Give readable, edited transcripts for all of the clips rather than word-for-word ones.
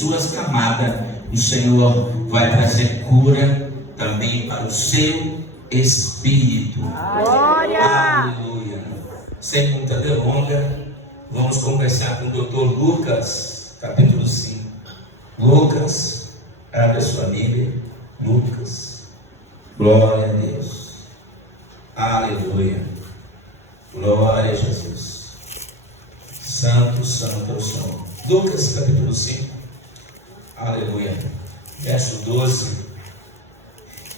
suas camadas, o Senhor vai trazer cura também para o seu espírito. Glória! Aleluia! Sem muita delonga, vamos conversar com o Dr. Lucas, capítulo 5. Lucas, abre a sua Bíblia. Lucas, glória a Deus. Aleluia! Glória a Jesus. Santo, santo é o Senhor. Lucas capítulo 5. Aleluia. Verso 12.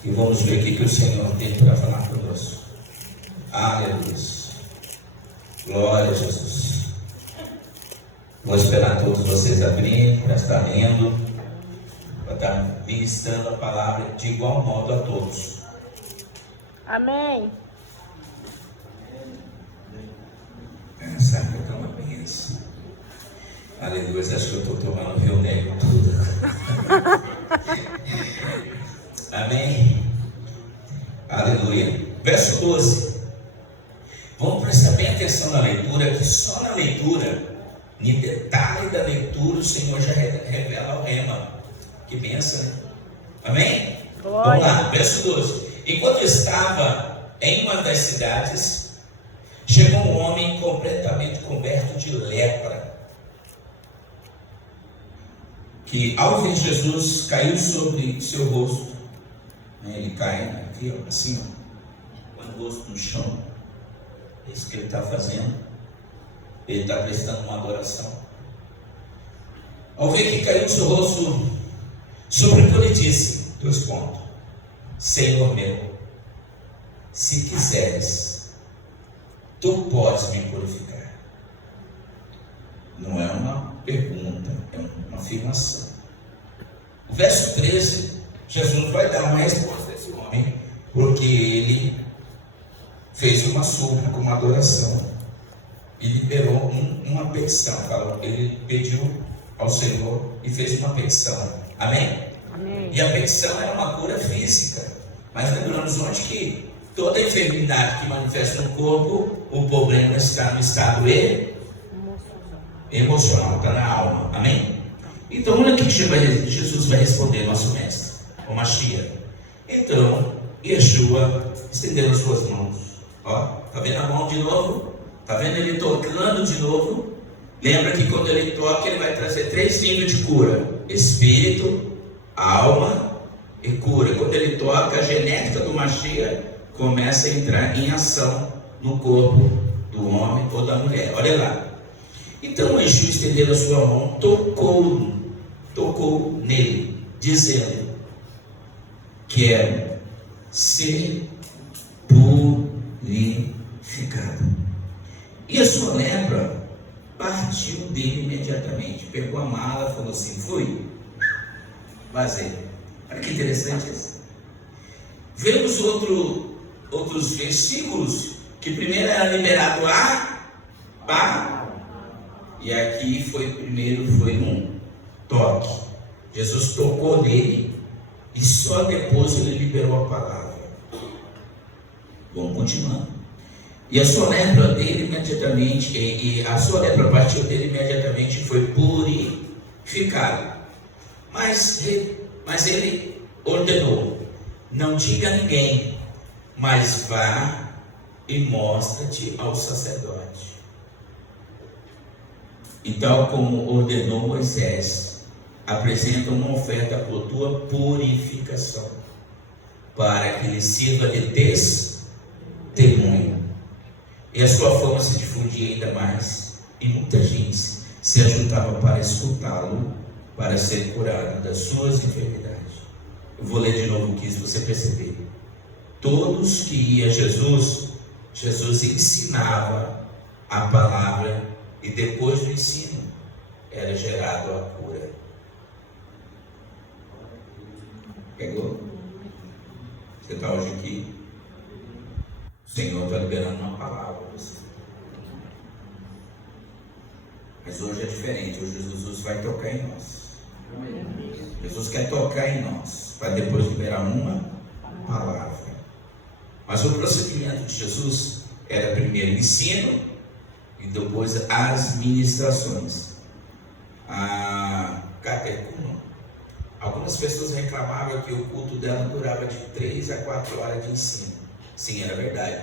E vamos ver o que o Senhor tem para falar conosco. Aleluia. Glória a Jesus. Vou esperar todos vocês abrirem para estar lendo, para estar ministrando a palavra de igual modo a todos. Amém. Sabe que é uma bênção. Aleluia, acho que eu estou tomando Rio Negro tudo. Amém. Aleluia. Verso 12. Vamos prestar bem atenção na leitura, que só na leitura, em detalhe da leitura, o Senhor já revela o rema. Que benção, né? Amém? Glória. Vamos lá, verso 12. Enquanto estava em uma das cidades, chegou um homem completamente coberto de lepra, que ao ver Jesus caiu sobre seu rosto. Ele cai aqui, ó, assim, ó, põe o rosto no chão. É isso que ele está fazendo. Ele está prestando uma adoração. Ao ver que caiu seu rosto sobre o que ele disse, 2 pontos: Senhor meu, se quiseres, tu podes me purificar. Não é uma pergunta, é uma afirmação. O verso 13, Jesus vai dar uma resposta a esse homem, porque ele fez uma súplica, uma adoração, e liberou uma petição. Ele pediu ao Senhor e fez uma petição. Amém? Amém. E a petição era uma cura física, mas lembramos ontem que toda enfermidade que manifesta no corpo, o problema está no estado emocional, está na alma. Amém? Então, olha aqui que Jesus vai responder, nosso mestre, o Mashiach. Então, Yeshua estendeu as suas mãos. Ó, tá vendo a mão de novo? Tá vendo ele tocando de novo? Lembra que quando ele toca, ele vai trazer 3 níveis de cura: espírito, alma e cura. Quando ele toca, a genética do Mashiach começa a entrar em ação no corpo do homem ou da mulher. Olha lá. Então Yeshua, estendendo a sua mão, tocou nele, dizendo: quero ser purificado. E a sua lepra partiu dele imediatamente. Pegou a mala, falou assim: fui, vazei. Olha que interessante isso. Vemos outros versículos que primeiro era liberado e aqui primeiro foi um toque. Jesus tocou nele e só depois ele liberou a palavra. Vamos continuando. E a sua lepra dele imediatamente, e a sua lepra partiu dele imediatamente e foi purificado. Mas ele ordenou: não diga a ninguém, mas vá e mostra-te ao sacerdote. E tal como ordenou Moisés, apresenta uma oferta por tua purificação, para que lhe sirva de testemunho. E a sua fama se difundia ainda mais, e muita gente se ajuntava para escutá-lo, para ser curado das suas enfermidades. Eu vou ler de novo aqui, se você perceber. Todos que iam a Jesus ensinava a palavra, e depois do ensino era gerado a cura. Pegou? Você está hoje aqui, o Senhor está liberando uma palavra para você. Mas hoje é diferente. Hoje Jesus vai tocar em nós. Jesus quer tocar em nós, para depois liberar uma palavra. Mas o procedimento de Jesus era primeiro ensino e depois as ministrações. catecúmeno. Algumas pessoas reclamavam que o culto dela durava de 3 a 4 horas de ensino. Sim, era verdade.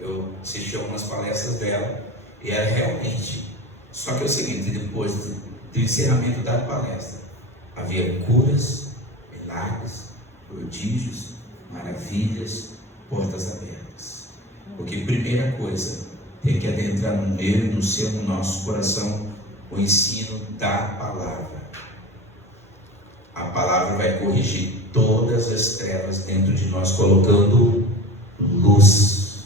Eu assisti algumas palestras dela e era realmente. Só que é o seguinte, depois do encerramento da palestra, havia curas, milagres, prodígios, maravilhas, portas abertas. Porque primeira coisa, tem que adentrar no meu, no seu, no nosso coração, o ensino da palavra. A palavra vai corrigir todas as trevas dentro de nós, colocando luz.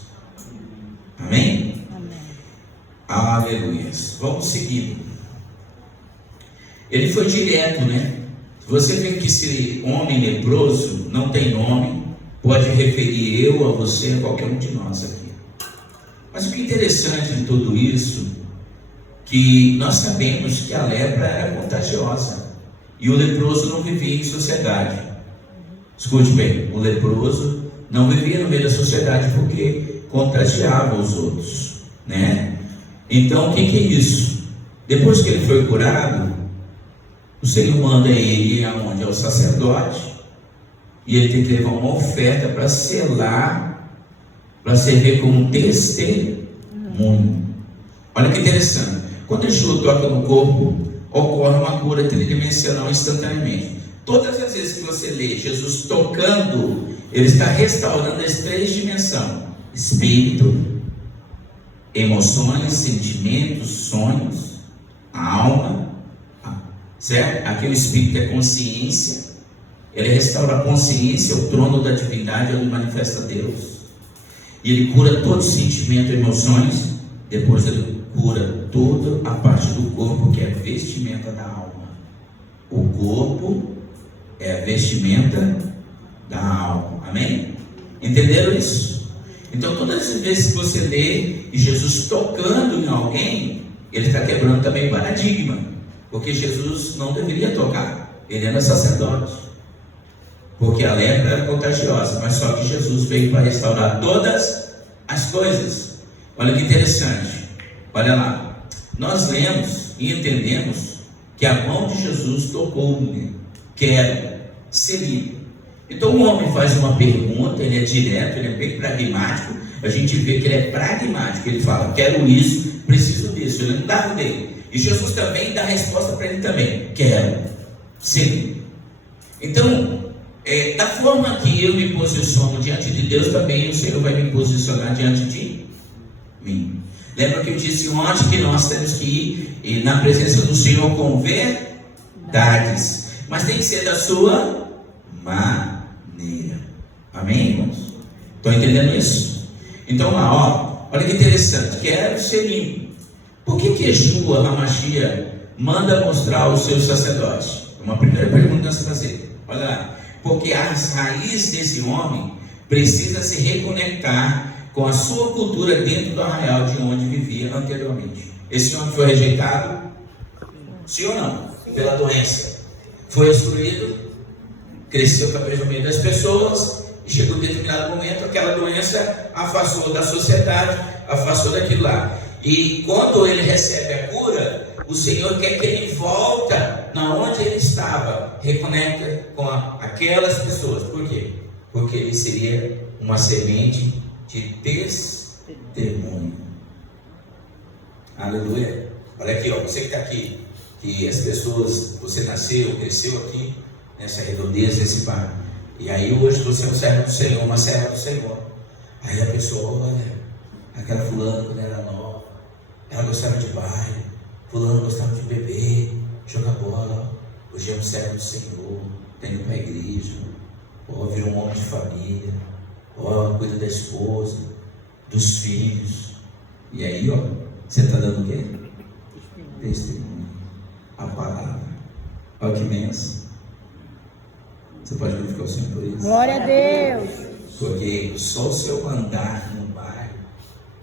Amém? Amém. Aleluia. Vamos seguindo. Ele foi direto, né? Você vê que esse homem leproso não tem nome, pode referir eu a você, a qualquer um de nós aqui. Mas o que é interessante de tudo isso, que nós sabemos que a lepra era contagiosa. E o leproso não vivia em sociedade. Escute bem, o leproso não vivia no meio da sociedade porque contagiava os outros, né? Então o que é isso? Depois que ele foi curado, o Senhor manda ele ir aonde? Ao sacerdote, e ele tem que levar uma oferta para selar, para servir como testemunho. Olha que interessante, quando Yeshua toca no corpo, ocorre uma cura tridimensional instantaneamente. Todas as vezes que você lê Jesus tocando, ele está restaurando as 3 dimensões: espírito, emoções, sentimentos, sonhos, a alma, certo? Aqui o espírito é consciência, ele restaura a consciência, o trono da divindade, onde manifesta Deus, e ele cura todo sentimento e emoções. Depois ele cura toda a parte do corpo, que é a vestimenta da alma. O corpo é a vestimenta da alma. Amém? Entenderam isso? Então todas as vezes que você lê e Jesus tocando em alguém, ele está quebrando também paradigma, porque Jesus não deveria tocar, ele era sacerdote, porque a lepra era contagiosa, mas só que Jesus veio para restaurar todas as coisas. Olha que interessante, olha lá, nós lemos e entendemos que a mão de Jesus tocou-me, quero ser livre. Então o homem faz uma pergunta, ele é direto, ele é bem pragmático. A gente vê que ele é pragmático, ele fala, quero isso, preciso disso, ele não dá dele. E Jesus também dá a resposta para ele também, quero ser livre. Então, da forma que eu me posiciono diante de Deus, também o Senhor vai me posicionar diante de mim. Lembra que eu disse ontem que nós temos que ir na presença do Senhor com verdades, mas tem que ser da sua maneira. Amém, irmãos? Estão entendendo isso? Então lá, olha que interessante, quero ser limpo. Por que Yeshua HaMashiach manda mostrar o seu sacerdote? Uma primeira pergunta a se fazer. Olha lá, porque as raízes desse homem precisa se reconectar com a sua cultura dentro do arraial de onde vivia anteriormente. Esse homem foi rejeitado? Sim ou não? Pela doença. Foi excluído, cresceu talvez no meio das pessoas, e chegou em determinado momento, aquela doença afastou da sociedade, afastou daquilo lá. E quando ele recebe a cura, o Senhor quer que ele volta na onde ele estava, reconecta com aquelas pessoas. Por quê? Porque ele seria uma semente de testemunho. Aleluia. Olha aqui, ó, você que está aqui, que as pessoas, você nasceu, cresceu aqui nessa redondeza, nesse bairro, e aí hoje você é um servo do Senhor, uma serva do Senhor. Aí a pessoa, olha, aquela fulana quando era nova, ela gostava de baile, fulano gostava de beber, jogar bola, hoje é um servo do Senhor, tem ido para a igreja, virou um homem de família, cuida da esposa, dos filhos. E aí, você está dando o quê? Testemunho. A palavra. Olha que imenso. Você pode glorificar o Senhor por isso? Glória a Deus. Porque só o seu andar no bairro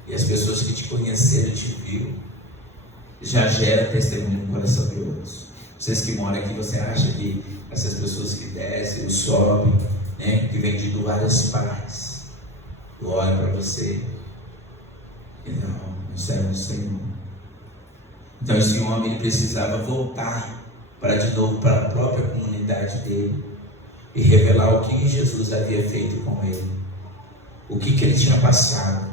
e as pessoas que te conheceram, te viram, já gera testemunho no coração de outros. Vocês que moram aqui, você acha que essas pessoas que descem, sobem, né, que vêm de várias partes, olham para você e não serve o Senhor. Então esse homem ele precisava voltar para de novo para a própria comunidade dele e revelar o que Jesus havia feito com ele, o que ele tinha passado.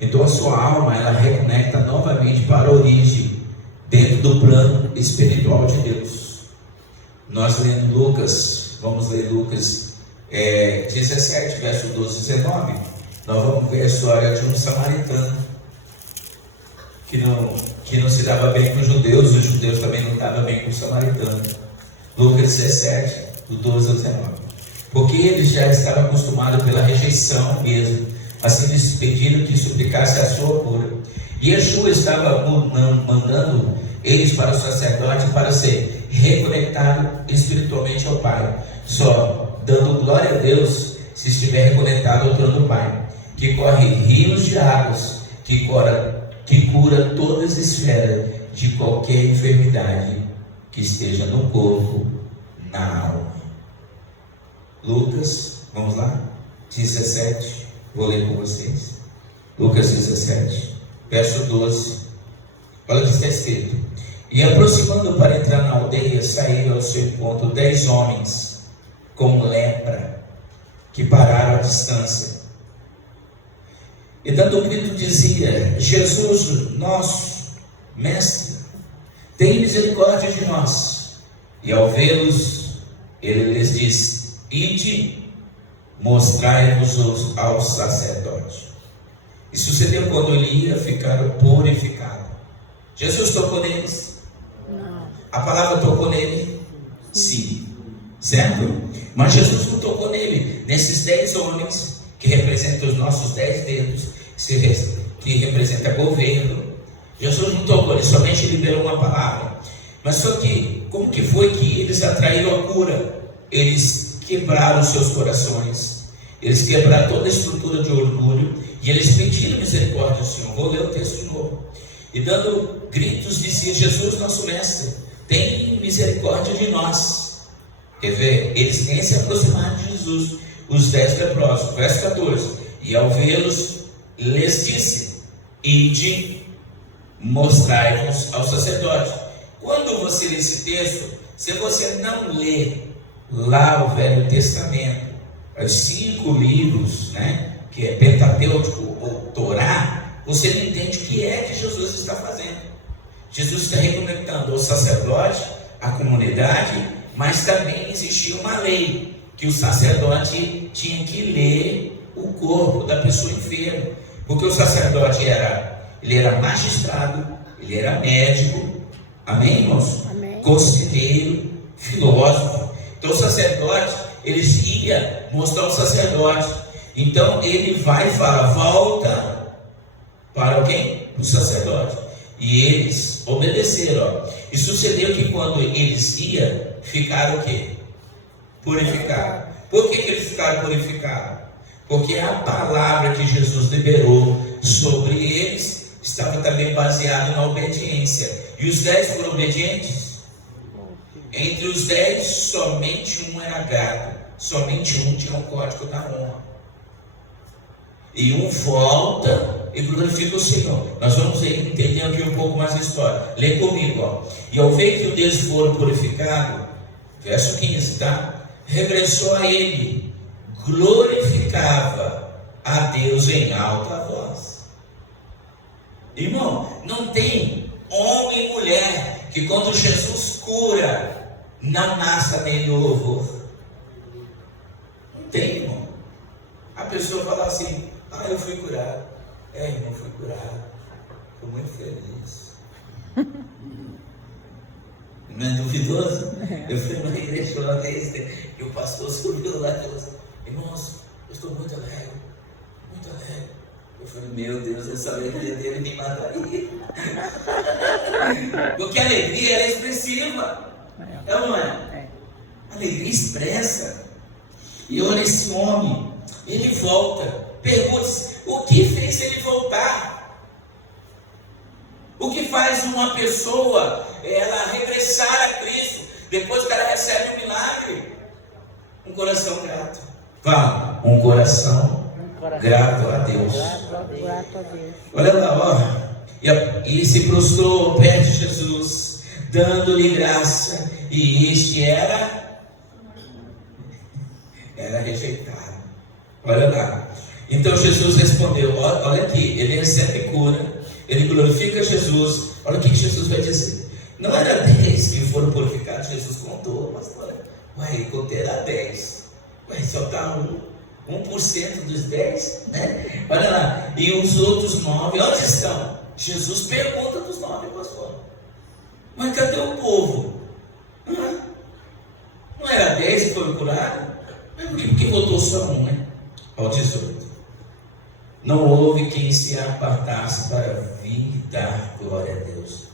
Então a sua alma, ela reconecta novamente para a origem, dentro do plano espiritual de Deus. Nós lendo Lucas, vamos ler Lucas 17, verso 12 e 19. Nós vamos ver a história de um samaritano que não se dava bem com os judeus também não davam bem com os samaritanos. Lucas 17, do 12 ao 19. Porque ele já estava acostumado pela rejeição mesmo, assim lhes pediram que suplicasse a sua cura. E Yeshua estava mandando eles para o sacerdote para ser reconectado espiritualmente ao Pai, só dando glória a Deus se estiver reconectado ao trono do Pai, que corre rios de águas, que cura todas as esferas de qualquer enfermidade que esteja no corpo, na alma. Lucas, vamos lá, 17, vou ler com vocês. Lucas 17, verso 12. Olha o que está escrito: e aproximando para entrar na aldeia, saíram ao seu encontro 10 homens com lepra, que pararam à distância. E dando um grito dizia: Jesus, nosso mestre, tem misericórdia de nós. E ao vê-los, ele lhes disse: ide, mostrai-vos ao sacerdote. E sucedeu quando ele ia, ficaram purificados. Jesus tocou neles? Não. A palavra tocou nele? Sim. Certo? Mas Jesus não tocou nele. Nesses 10 homens, que representam os nossos 10 dedos, que representa governo, Jesus não tocou, ele somente liberou uma palavra. Mas só que, como que foi que eles atraíram a cura? Eles quebraram os seus corações, eles quebraram toda a estrutura de orgulho, e eles pediram misericórdia ao Senhor. Vou ler o texto de novo. E dando gritos, dizia: Jesus, nosso mestre, tem misericórdia de nós. Quer ver? Eles nem se aproximaram de Jesus, os 10 leprosos. Verso 14: e ao vê-los, lhes disse: ide, mostrai-vos ao sacerdote. Quando você lê esse texto, se você não lê lá o Velho Testamento, os 5 livros, né, que é Pentateuco ou Torá, você não entende o que é que Jesus está fazendo. Jesus está reconectando ao sacerdote, à comunidade, mas também existia uma lei, que o sacerdote tinha que ler o corpo da pessoa enferma, porque o sacerdote ele era magistrado, ele era médico, amém, irmãos? Amém. Conselheiro, filósofo. Então o sacerdote, eles iam mostrar o sacerdote. Então ele vai e fala: volta para quem? O sacerdote. E eles obedeceram. E sucedeu que quando eles iam, ficaram o quê? Purificados. Por que eles ficaram purificados? Porque a palavra que Jesus liberou sobre eles estava também baseada na obediência. E os 10 foram obedientes? Entre os 10, somente um era grato, somente um tinha o código da honra. E um volta e glorifica o Senhor. Nós vamos entender aqui um pouco mais a história. Lê comigo, ó. E ao ver que os 10 foram purificados, verso 15, tá? Regressou a ele, glorificava a Deus em alta voz. Irmão, não tem homem e mulher que quando Jesus cura, não nasça nem novo. Não tem, irmão. A pessoa fala assim: eu fui curado. Irmão, fui curado. Estou muito feliz. Não é duvidoso? Eu fui numa igreja uma vez e o pastor subiu lá e falou assim: irmãos, eu estou muito alegre. Muito alegre. Eu falei: meu Deus, essa alegria dele me mataria. Porque a alegria é expressiva. É ou não é? A alegria expressa. E olha esse homem, ele volta. Pergunta-se: o que fez ele voltar? O que faz uma pessoa ela regressar a Cristo depois que ela recebe um milagre? Um coração grato. Fala: um coração grato a Deus. Grato a Deus. Olha lá, ó. E se prostrou perto de Jesus, dando-lhe graça, e este era rejeitado. Olha lá. Então Jesus respondeu, olha aqui, ele recebe cura, ele glorifica Jesus. Olha o que Jesus vai dizer. Não era 10 que foram purificados, Jesus contou, pastor. Ué, contei era 10. Ué, só está 1% dos 10, né? Olha lá, e os outros 9, onde estão? Jesus pergunta dos 9, pastor. Mas cadê o povo? Não era 10 que foram curados? Mas por que voltou só 1, né? Ao 18. Não houve quem se apartasse para vir dar glória a Deus,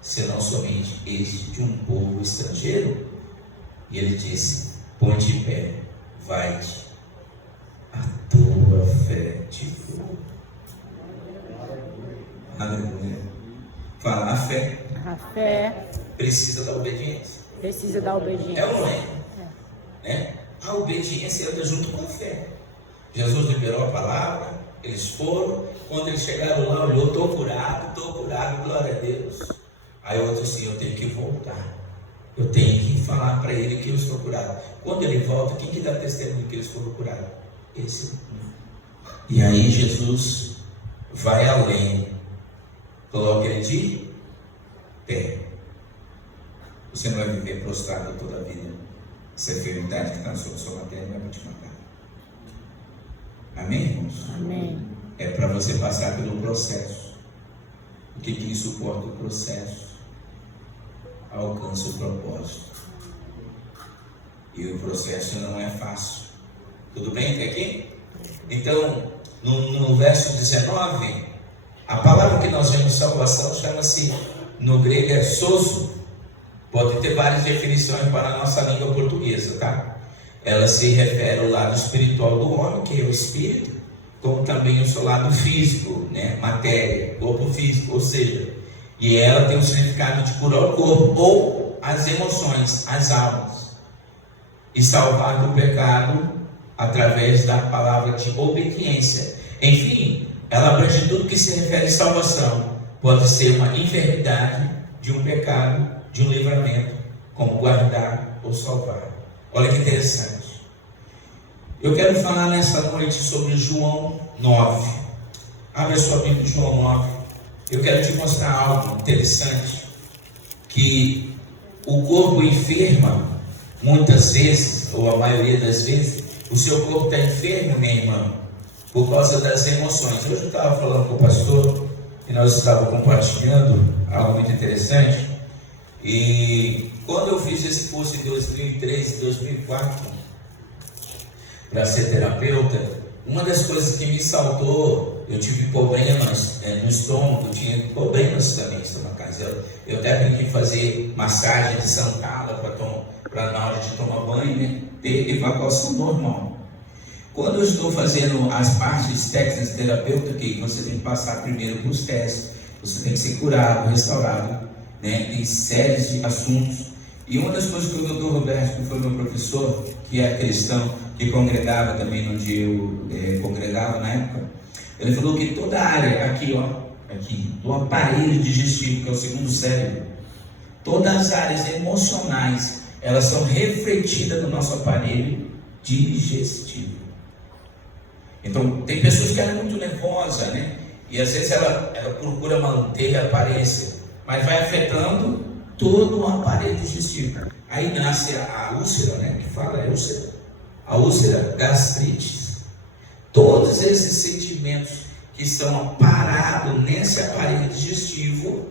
senão somente este de um povo estrangeiro. E ele disse: põe-te em pé, vai-te, a tua fé te curou. Aleluia. Fala, a fé. A fé Precisa da obediência. precisa da obediência. É ou não é? É. A obediência anda junto com a fé. Jesus liberou a palavra, eles foram. Quando eles chegaram lá, olhou: estou curado, glória a Deus. Aí outro disse: eu tenho que voltar. Eu tenho que falar para ele que eu estou curado. Quando ele volta, quem que dá testemunho que eles foram curados? Esse. E aí Jesus vai além. Coloca ele de pé. Você não vai viver prostrado toda a vida. Essa enfermidade que está sobre a sua matéria não vai te matar. Amém, irmãos? Amém. É para você passar pelo processo. Porque quem suporta o processo alcança o propósito. E o processo não é fácil. Tudo bem até aqui? Então, no verso 19, a palavra que nós vemos salvação chama-se, no grego é sozo. Pode ter várias definições para a nossa língua portuguesa, tá? Ela se refere ao lado espiritual do homem, que é o espírito, como também o seu lado físico, né? Matéria, corpo físico, ou seja, e ela tem o significado de curar o corpo ou as emoções, as almas, e salvar do pecado através da palavra de obediência. Enfim, ela abrange tudo que se refere à salvação. Pode ser uma enfermidade, de um pecado, de um livramento, como guardar ou salvar. Olha que interessante. Eu quero falar nessa noite sobre João 9. Abre a sua Bíblia, João 9. Eu quero te mostrar algo interessante, que o corpo enferma muitas vezes, ou a maioria das vezes, o seu corpo está enfermo, minha irmã, por causa das emoções. Hoje eu estava falando com o pastor e nós estávamos compartilhando algo muito interessante. E quando eu fiz esse curso em 2003 e 2004 para ser terapeuta, uma das coisas que me saltou, eu tive problemas no estômago, tinha problemas também estomacais. Eu até aprendi a fazer massagem de santala para na hora de tomar banho, né, ter evacuação normal. Quando eu estou fazendo as partes técnicas terapeuta, que você tem que passar primeiro por os testes, você tem que ser curado, restaurado, né? Tem séries de assuntos. E uma das coisas que o Dr. Roberto, que foi meu professor, que é cristão, que congregava também onde eu congregava na época, ele falou que toda a área aqui do aparelho digestivo, que é o segundo cérebro, todas as áreas emocionais, elas são refletidas no nosso aparelho digestivo. Então, tem pessoas que eram muito nervosas, né? E às vezes ela procura manter a aparência, mas vai afetando todo o aparelho digestivo. Aí nasce a úlcera, né? Que fala é úlcera. A úlcera, gastrite. Todos esses sentimentos que são parados nesse aparelho digestivo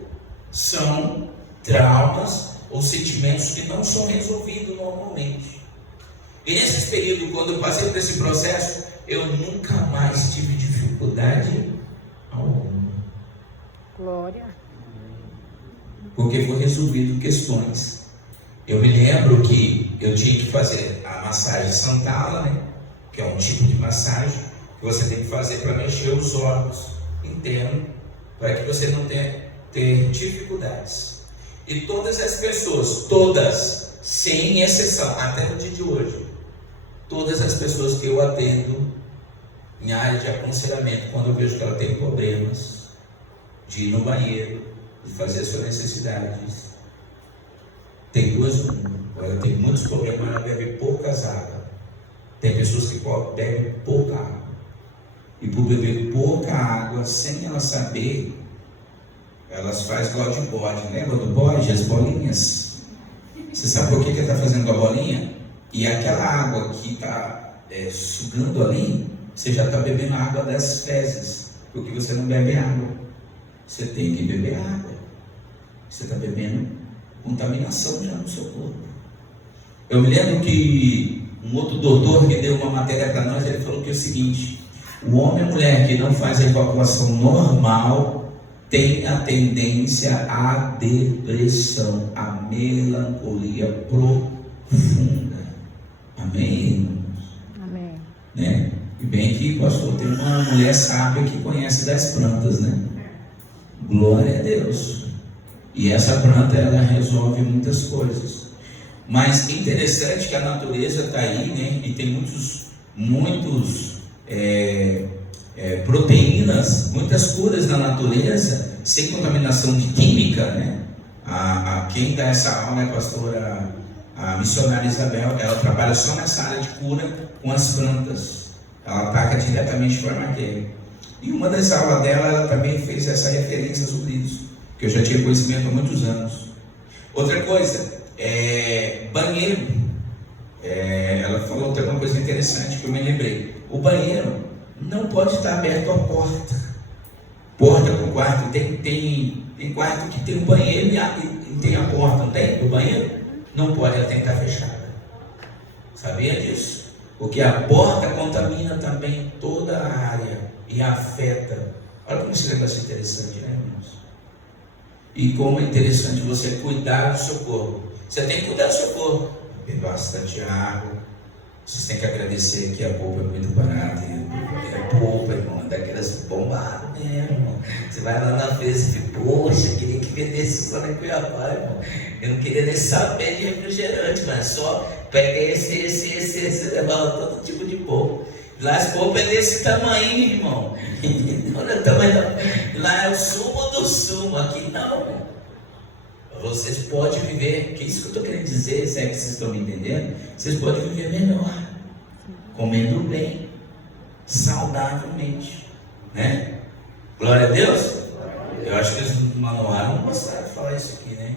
são traumas ou sentimentos que não são resolvidos normalmente. E nesse período, quando eu passei por esse processo, eu nunca mais tive dificuldade alguma. Glória. Porque foi resolvido questões. Eu me lembro que eu tinha que fazer a massagem santala, né? Que é um tipo de massagem que você tem que fazer para mexer os órgãos internos, para que você não tenha dificuldades. E todas as pessoas, todas, sem exceção, até no dia de hoje, todas as pessoas que eu atendo em área de aconselhamento, quando eu vejo que ela tem problemas de ir no banheiro, de fazer as suas necessidades, tem duas ou uma. Ela tem muitos problemas, mas ela bebe poucas águas. Tem pessoas que bebem pouca água. E por beber pouca água, sem ela saber, elas fazem igual de bode. Lembra do bode? As bolinhas. Você sabe por que ela está fazendo a bolinha? E aquela água que está sugando ali, você já está bebendo a água das fezes. Porque você não bebe água. Você tem que beber água. Você está bebendo contaminação já no seu corpo. Eu me lembro que um outro doutor que deu uma matéria para nós, ele falou que é o seguinte: o homem e a mulher que não faz a evacuação normal tem a tendência à depressão, à melancolia profunda. Amém, irmãos? Amém. Né? E bem que, pastor, tem uma mulher sábia que conhece das plantas, né? Glória a Deus. E essa planta, ela resolve muitas coisas. Mas interessante que a natureza está aí, né? E tem muitos proteínas, muitas curas na natureza, sem contaminação de química, né? Quem dá essa aula é a pastora, a missionária Isabel. Ela trabalha só nessa área de cura com as plantas. Ela ataca diretamente o farmaqueiro. E uma das aulas dela, ela também fez essa referência sobre isso, que eu já tinha conhecimento há muitos anos. Outra coisa, banheiro. Ela falou até uma coisa interessante que eu me lembrei. O banheiro não pode estar aberto a porta para o quarto. Tem quarto que tem um banheiro e tem a porta, não tem? O banheiro não pode, ela tem que estar fechada. Sabia disso? Porque a porta contamina também toda a área e afeta. Olha como esse negócio é interessante, né, irmãos? E como é interessante você cuidar do seu corpo. Você tem que cuidar do seu corpo. Beber bastante água. Vocês têm que agradecer que a polpa é muito barata. É polpa, irmão, é daquelas bombadas, né, irmão? Você vai lá na feira e fica, poxa, eu queria que vendesse só na Cuiabá, irmão. Eu não queria nem saber de refrigerante, mas só peguei esse, levava todo tipo de polpa. Lá as polpas é desse tamanho, irmão. Olha o tamanho lá é o sumo do sumo, aqui não. Vocês podem viver, que isso que eu estou querendo dizer, se é que vocês estão me entendendo, vocês podem viver melhor, comendo bem, saudavelmente, né? Glória a Deus. Eu acho que eles no manual não gostaram de falar isso aqui, né?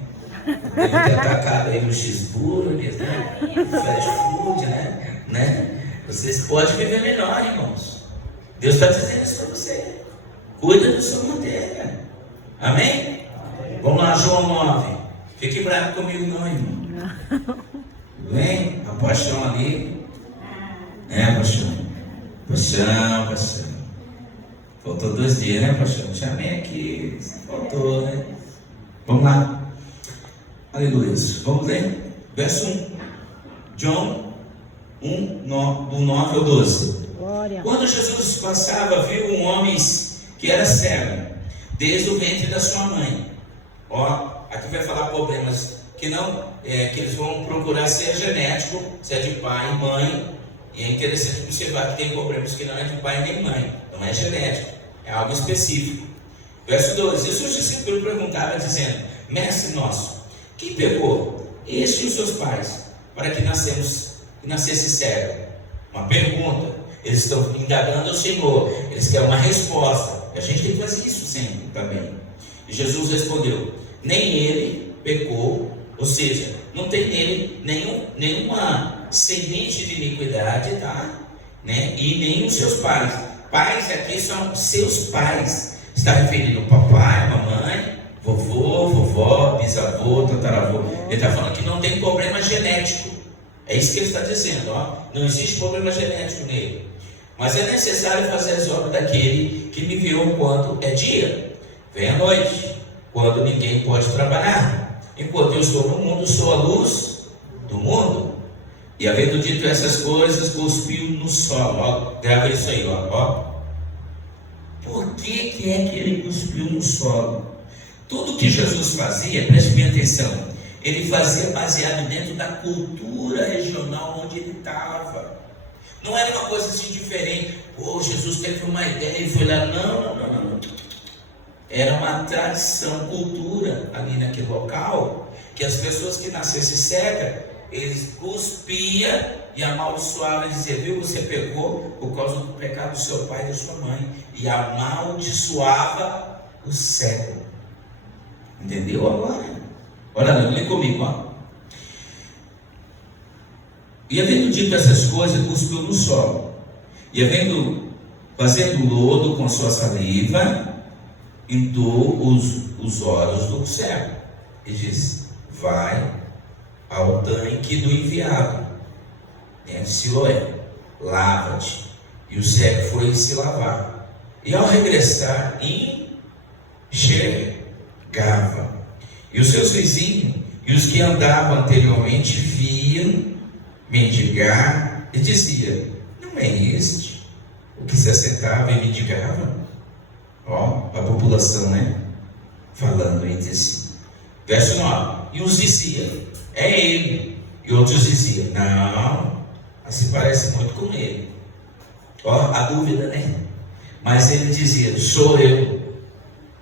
Devem ter atacado aí no cheeseburger, né? Fast food, né? Vocês podem viver melhor, irmãos. Deus está dizendo isso para você. Cuida da sua manteiga. Amém? Vamos lá, João 9. Fique bravo comigo não, irmão. Vem, a paixão ali. Paixão. Faltou 2 dias, né, paixão? Chamei aqui. Faltou, né? Vamos lá. Aleluia. Vamos ler. Verso 1. João 1, do 9 ao 12. Glória. Quando Jesus passava, viu um homem que era cego, desde o ventre da sua mãe. Aqui vai falar problemas que eles vão procurar se é genético, se é de pai e mãe. E é interessante observar que tem problemas que não é de pai nem mãe, não é genético, é algo específico. Verso 12: E seus discípulos perguntavam, dizendo: Mestre nosso, quem pecou? Este e os seus pais, para que nascesse cego? Uma pergunta. Eles estão indagando ao Senhor, eles querem uma resposta. A gente tem que fazer isso sempre também. E Jesus respondeu: nem ele pecou, ou seja, não tem nele nenhuma semente de iniquidade, tá? Né? E nem os seus pais. Pais aqui são seus pais. Está referindo ao papai, mamãe, vovô, vovó, bisavô, tataravô. Ele está falando que não tem problema genético. É isso que ele está dizendo, não existe problema genético nele. Mas é necessário fazer as obras daquele que me viu quando é dia. Vem à noite, quando ninguém pode trabalhar. Enquanto eu estou no mundo, sou a luz do mundo. E havendo dito essas coisas, cuspiu no solo. Grava isso aí, Por que é que ele cuspiu no solo? Tudo que Jesus fazia, preste bem atenção, ele fazia baseado dentro da cultura regional onde ele estava. Não era uma coisa assim diferente. Jesus teve uma ideia e foi lá. Não. Era uma tradição, cultura ali naquele local, que as pessoas que nascessem cegas, eles cuspiam e amaldiçoavam e diziam: viu, você pecou por causa do pecado do seu pai e da sua mãe, e amaldiçoava o cego. Entendeu agora? Olha lá, lê comigo, ó. E havendo dito essas coisas, cuspiu no solo, e fazendo lodo com sua saliva, untou os olhos do cego, e disse: vai ao tanque do enviado, de Siloé, lava-te. E o cego foi se lavar, e ao regressar enxergava. E os seus vizinhos e os que andavam anteriormente viam mendigar e diziam: não é este o que se assentava e mendigava? Ó, a população, né? Falando entre si. Verso 9: e uns diziam: é ele. E outros diziam: não, assim parece muito com ele. Ó, a dúvida, né? Mas ele dizia: sou eu.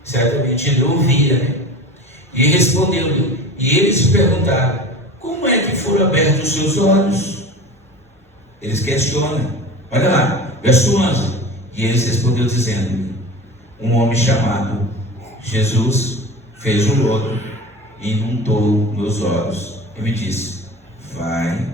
Certamente ele ouvia, né? E respondeu-lhe. E eles lhe perguntaram: como é que foram abertos os seus olhos? Eles questionam. Olha lá, verso 11. E eles respondeu dizendo: um homem chamado Jesus fez um lodo e untou meus olhos e me disse: vai,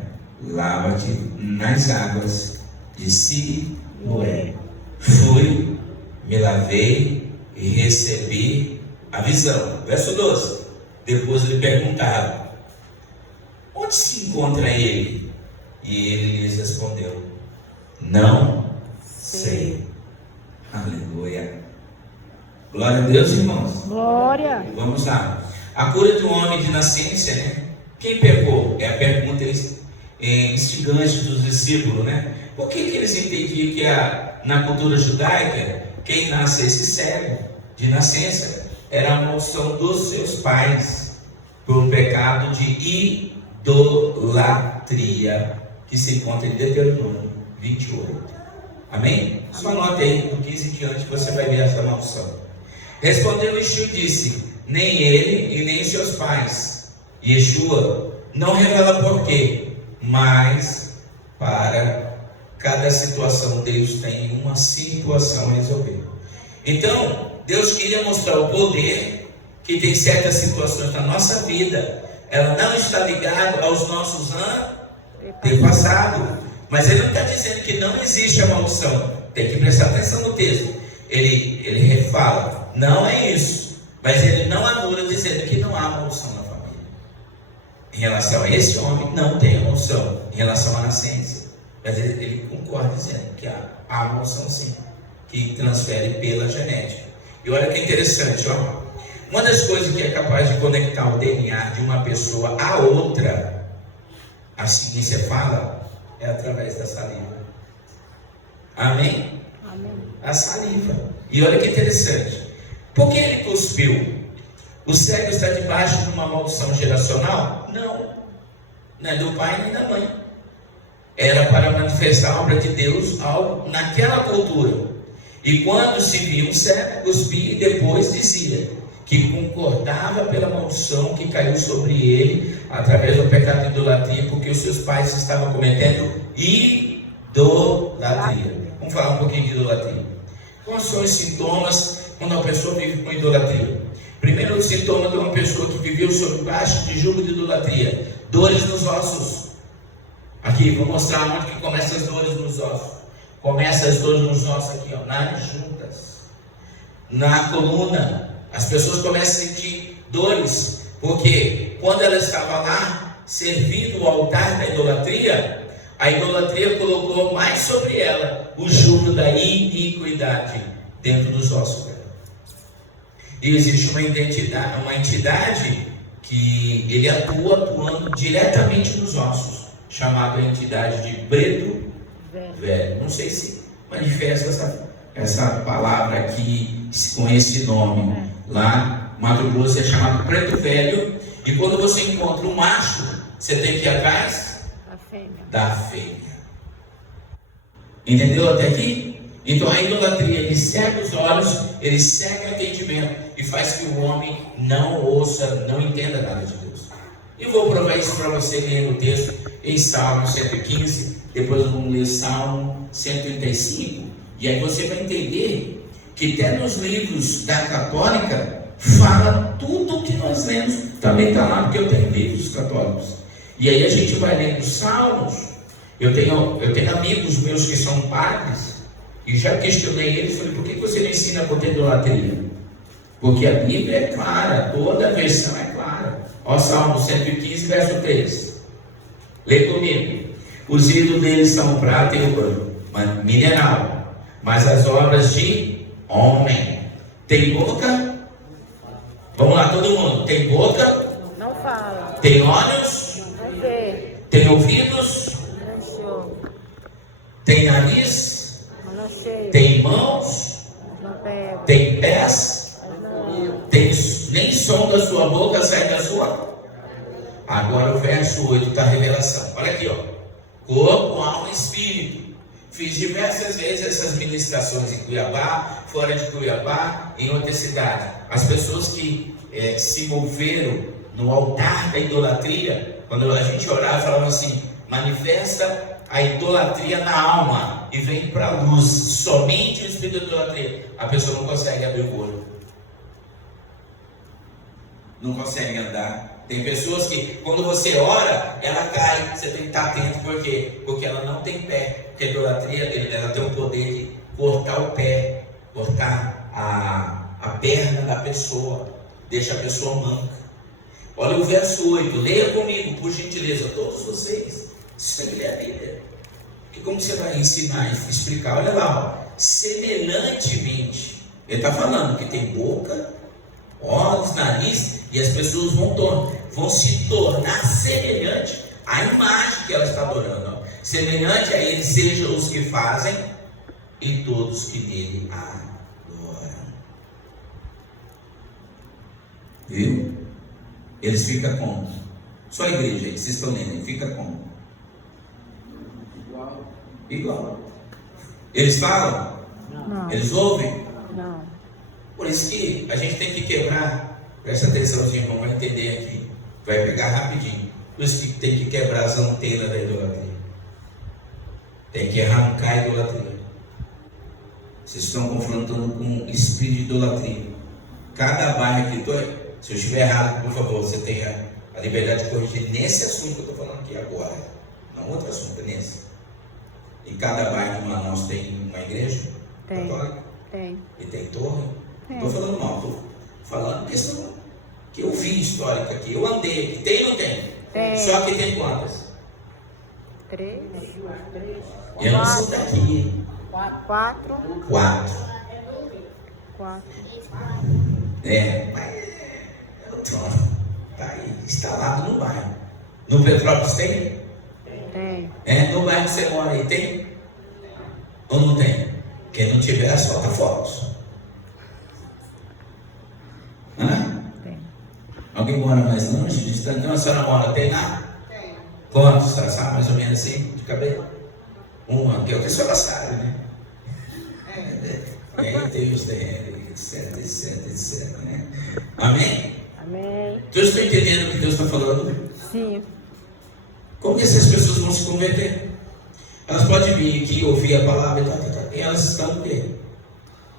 lava-te nas águas de Siloé. Fui, me lavei e recebi a visão. Verso 12. Depois lhe perguntaram: onde se encontra ele? E ele lhes respondeu: não sei. Aleluia. Glória a Deus, irmãos. Glória. Vamos lá. A cura do homem de nascença, né? Quem pecou? É a pergunta instigante dos discípulos, né? Por que eles entendiam que na cultura judaica, quem nascesse cego de nascença era a maldição dos seus pais por um pecado de idolatria, que se encontra em Deuteronômio 28. Amém? Só anote aí, do 15 em diante você vai ver essa maldição. Respondeu Yeshua e disse: nem ele e nem seus pais. Yeshua não revela por quê, mas para cada situação Deus tem uma situação a resolver. Então Deus queria mostrar o poder que tem certas situações na nossa vida. Ela não está ligada aos nossos antepassados, mas ele não está dizendo que não existe a maldição. Tem que prestar atenção no texto. Ele refala: não é isso, mas ele não anula dizendo que não há maldição na família. Em relação a esse homem, não tem maldição. Em relação à nascença, mas ele concorda dizendo que há maldição sim, que transfere pela genética. E olha que interessante, ó. Uma das coisas que é capaz de conectar o DNA de uma pessoa a outra, a ciência fala, é através da saliva. Amém? Amém. A saliva. E olha que interessante. Por que ele cuspiu? O cego está debaixo de uma maldição geracional? Não. Não é do pai nem da mãe. Era para manifestar a obra de Deus naquela cultura. E quando se via um cego, cuspia e depois dizia que concordava pela maldição que caiu sobre ele através do pecado de idolatria, porque os seus pais estavam cometendo idolatria. Vamos falar um pouquinho de idolatria. Quais são os sintomas quando a pessoa vive com idolatria? Primeiro, o sintoma de uma pessoa que viveu sob baixo de jugo de idolatria: dores nos ossos. Aqui, vou mostrar onde que começam as dores nos ossos. Começa as dores nos ossos aqui, ó, nas juntas, na coluna. As pessoas começam a sentir dores, porque quando ela estava lá servindo o altar da idolatria, a idolatria colocou mais sobre ela o jugo da iniquidade dentro dos ossos dela. E existe uma entidade que ele atuando diretamente nos ossos, chamada entidade de preto velho. Não sei se manifesta essa palavra aqui com esse nome. Lá, Mato Grosso é chamado preto velho. E quando você encontra um macho, você tem que ir atrás da fêmea. Entendeu até aqui? Então a idolatria, ele cega os olhos, ele cega o entendimento e faz que o homem não ouça, não entenda nada de Deus. E vou provar isso para você lendo o texto em Salmo 115, depois vamos ler Salmo 135, e aí você vai entender que até nos livros da católica fala tudo o que nós lemos, também está lá, porque eu tenho livros católicos. E aí a gente vai lendo os Salmos. Eu tenho amigos meus que são padres, e já questionei eles, falei, por que você não ensina contra a idolatria? Porque a Bíblia é clara, toda a versão é clara. Ó, Salmo 115, verso 3. Lê comigo. Os ídolos deles são prata e ouro, mineral, mas as obras de homem. Tem boca? Vamos lá, todo mundo. Tem boca? Não fala. Tem olhos? Não vê. Tem ouvidos? Não enxerga. Tem nariz? Não cheira. Tem mãos? Não pega. Tem pés? Não. Tem, nem som da sua boca sai da sua. Agora o verso 8 da revelação. Olha aqui, ó. Corpo, alma e espírito. Fiz diversas vezes essas ministrações em Cuiabá, fora de Cuiabá, em outra cidade. As pessoas que se moveram no altar da idolatria, quando a gente orava, falavam assim: manifesta a idolatria na alma e vem para a luz. Somente o espírito da idolatria. A pessoa não consegue abrir o olho, não consegue andar. Tem pessoas que, quando você ora, ela cai. Você tem que estar atento. Por quê? Porque ela não tem pé. Porque a idolatria, ela tem o poder de cortar o pé, cortar a perna da pessoa, deixa a pessoa manca. Olha o verso 8. Leia comigo, por gentileza, todos vocês. Isso tem que ler a Bíblia. Porque como você vai ensinar e explicar? Olha lá, ó. Semelhantemente. Ele está falando que tem boca, olhos, nariz, e as pessoas vão se tornar semelhante à imagem que ela está adorando. Ó. Semelhante a ele sejam os que fazem e todos que nele adoram. Viu? Eles ficam como? Só a igreja aí, vocês estão lendo, fica como? Igual. Eles falam? Não. Eles ouvem? Não. Por isso que a gente tem que quebrar. Presta atenção, irmão, vai entender aqui. Vai pegar rapidinho. Por isso que tem que quebrar as antenas da idolatria. Tem que arrancar a idolatria. Vocês estão confrontando com o espírito de idolatria. Cada bairro que se eu estiver errado, por favor, você tenha a liberdade de corrigir nesse assunto que eu estou falando aqui agora. Não outro assunto, é nesse. Em cada bairro de Manaus tem uma igreja católica? Tem. E tem torre? Tem. Estou falando mal, estou falando questão que eu vi histórica aqui. Eu andei aqui. Tem ou não tem? Tem. Só que tem quantas? 3. Eu não sou daqui. 4. 4. 4. Mas o trono está aí, instalado no bairro. No Petrópolis tem? Tem. No bairro que você mora aí tem? Ou não tem? Quem não tiver, solta fogos. Tem. Alguém mora mais longe, distante? Não, a senhora mora, tem lá? Tem. Quantos, tá? Sabe mais ou menos assim, de cabelo? Uma, que é o que a senhora sabe, né? E aí tem os terrenos, etc, né? Amém? Amém. Todos estão entendendo o que Deus está falando? Sim. Como que essas pessoas vão se converter? Elas podem vir aqui, ouvir a palavra e elas estão o quê?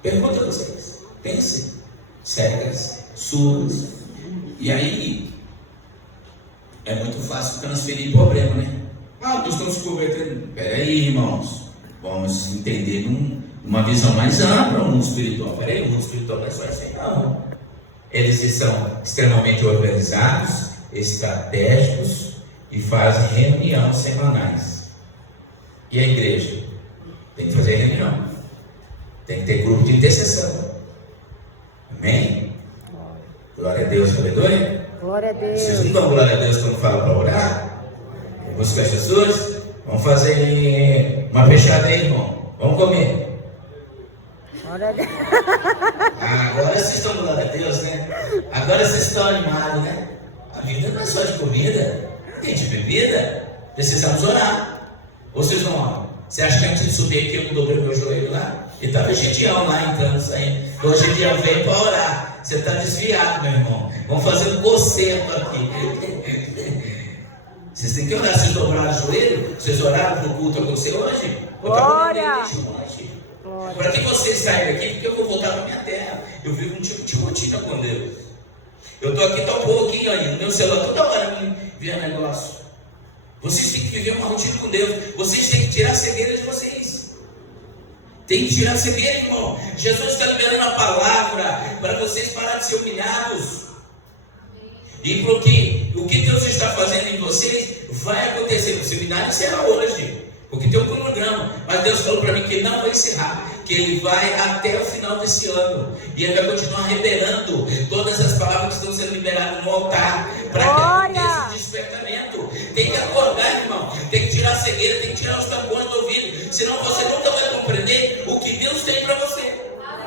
Pergunta a vocês. Pensem. Cegas, surdas. E aí, é muito fácil transferir problema, né? Nós estamos se convertendo. Peraí, irmãos. Vamos entender numa visão mais ampla o mundo espiritual. Peraí, o mundo espiritual não é só assim, não. Eles são extremamente organizados, estratégicos e fazem reunião semanais. E a igreja? Tem que fazer reunião. Tem que ter grupo de intercessão. Amém? Glória a Deus, aleluia. Glória a Deus. Vocês não dão glória a Deus quando falam para orar? Buscar Jesus? Vamos fazer uma fechada aí, irmão. Vamos comer. Glória a Deus. Agora vocês estão glória a Deus, né? Agora vocês estão animados, né? A vida não é só de comida, tem de bebida. Precisamos orar. Ou vocês não oram? Você acha que antes de subir aqui eu não dobrei meu joelho lá? E estava gentião lá entrando, saindo. Hoje em dia vem para orar. Você está desviado, meu irmão. Vamos fazer um concerto aqui. Vocês têm que orar. Vocês dobraram o joelho? Vocês oraram para o culto acontecer hoje? Glória! Para que vocês saiam daqui, porque eu vou voltar para minha terra. Eu vivo um tipo de rotina com Deus. Eu estou aqui tão pouquinho aí, no meu celular toda hora me vê negócio. Vocês têm que viver uma rotina com Deus. Vocês têm que tirar a cegueira de vocês. Tem que tirar a cegueira, irmão. Jesus está liberando a palavra para vocês pararem de ser humilhados. E porque o que Deus está fazendo em vocês vai acontecer. O seminário será hoje, porque tem um cronograma. Mas Deus falou para mim que não vai encerrar, que Ele vai até o final desse ano. E Ele vai continuar liberando todas as palavras que estão sendo liberadas no altar, para que aconteça o despertamento. Tem que acordar, irmão. Tem que tirar a cegueira, tem que tirar os tampões do ouvido. Senão você nunca vai compreender o que Deus tem para você.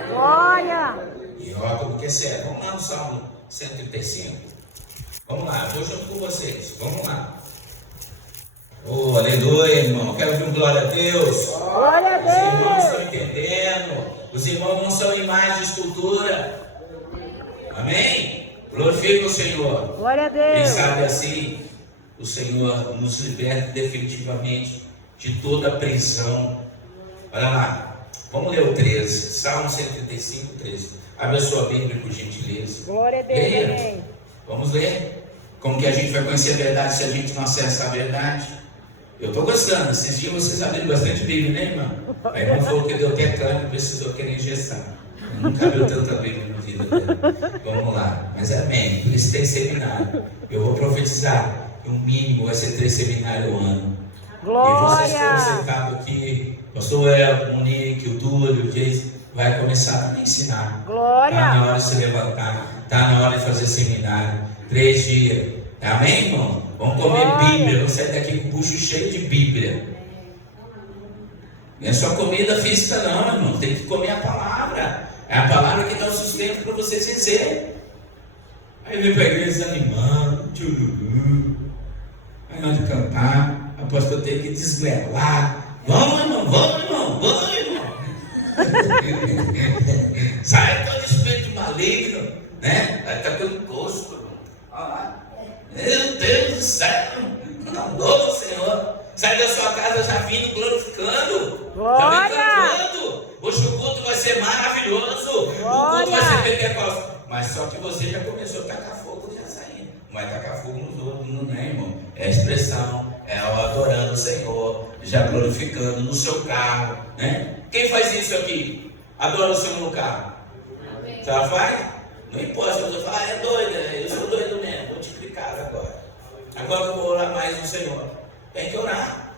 Glória! E olha como que é sério. Vamos lá no Salmo 135. Vamos lá, estou junto com vocês. Vamos lá. Oh, aleluia, irmão. Quero ouvir um glória a Deus. Glória a Deus. Os irmãos estão entendendo. Os irmãos não são imagem de escultura. Amém? Glorifica o Senhor. Glória a Deus. Quem sabe assim, o Senhor nos liberta definitivamente de toda prisão. Olha lá. Vamos ler o 13. Salmo 135, 13. Abre a sua Bíblia, por gentileza. Glória a Deus. Amém. Vamos ler. Como que a gente vai conhecer a verdade se a gente não acessa a verdade? Eu estou gostando. Esses dias vocês abriram bastante Bíblia, né, irmão? A irmã falou que deu até câncer e precisou querer injeção. Nunca abriu tanta Bíblia na vida dela. Vamos lá. Mas amém. Por isso tem seminário. Eu vou profetizar que o mínimo vai ser 3 seminários ao ano. Glória! E vocês todos sentados aqui, o pastor El, o Monique, o Túlio, o Jason, vai começar a ensinar. Glória! Está na hora de se levantar. Está na hora de fazer seminário. 3 dias. Amém, irmão? Vamos comer Bíblia. Não sair daqui com o bucho cheio de Bíblia. Não é só comida física, não, irmão. Tem que comer a palavra. É a palavra que dá o sustento para vocês vencerem. Aí vem para a igreja desanimando. Aí na hora de cantar, a pastor tem que desvelar. Vamos, irmão, vamos, irmão, vamos, irmão. Sai todo espírito maligno, né? Vai estar com encosto. Olha lá. Meu Deus do céu. Novo Senhor. Sai da sua casa já vindo glorificando. Glória. Já vem cantando. Hoje o culto vai ser maravilhoso. Glória. O culto vai ser pentecostal. Mas só que você já começou a tacar fogo já saindo. Não vai tacar fogo nos outros, não é, irmão? É a expressão, é o adorando o Senhor, já glorificando no seu carro, né? Quem faz isso aqui? Adora o Senhor no carro. Você faz? Não importa se você fala, é doido, né? Eu sou doido mesmo, vou te explicar agora. Agora eu vou orar mais no Senhor. Tem que orar.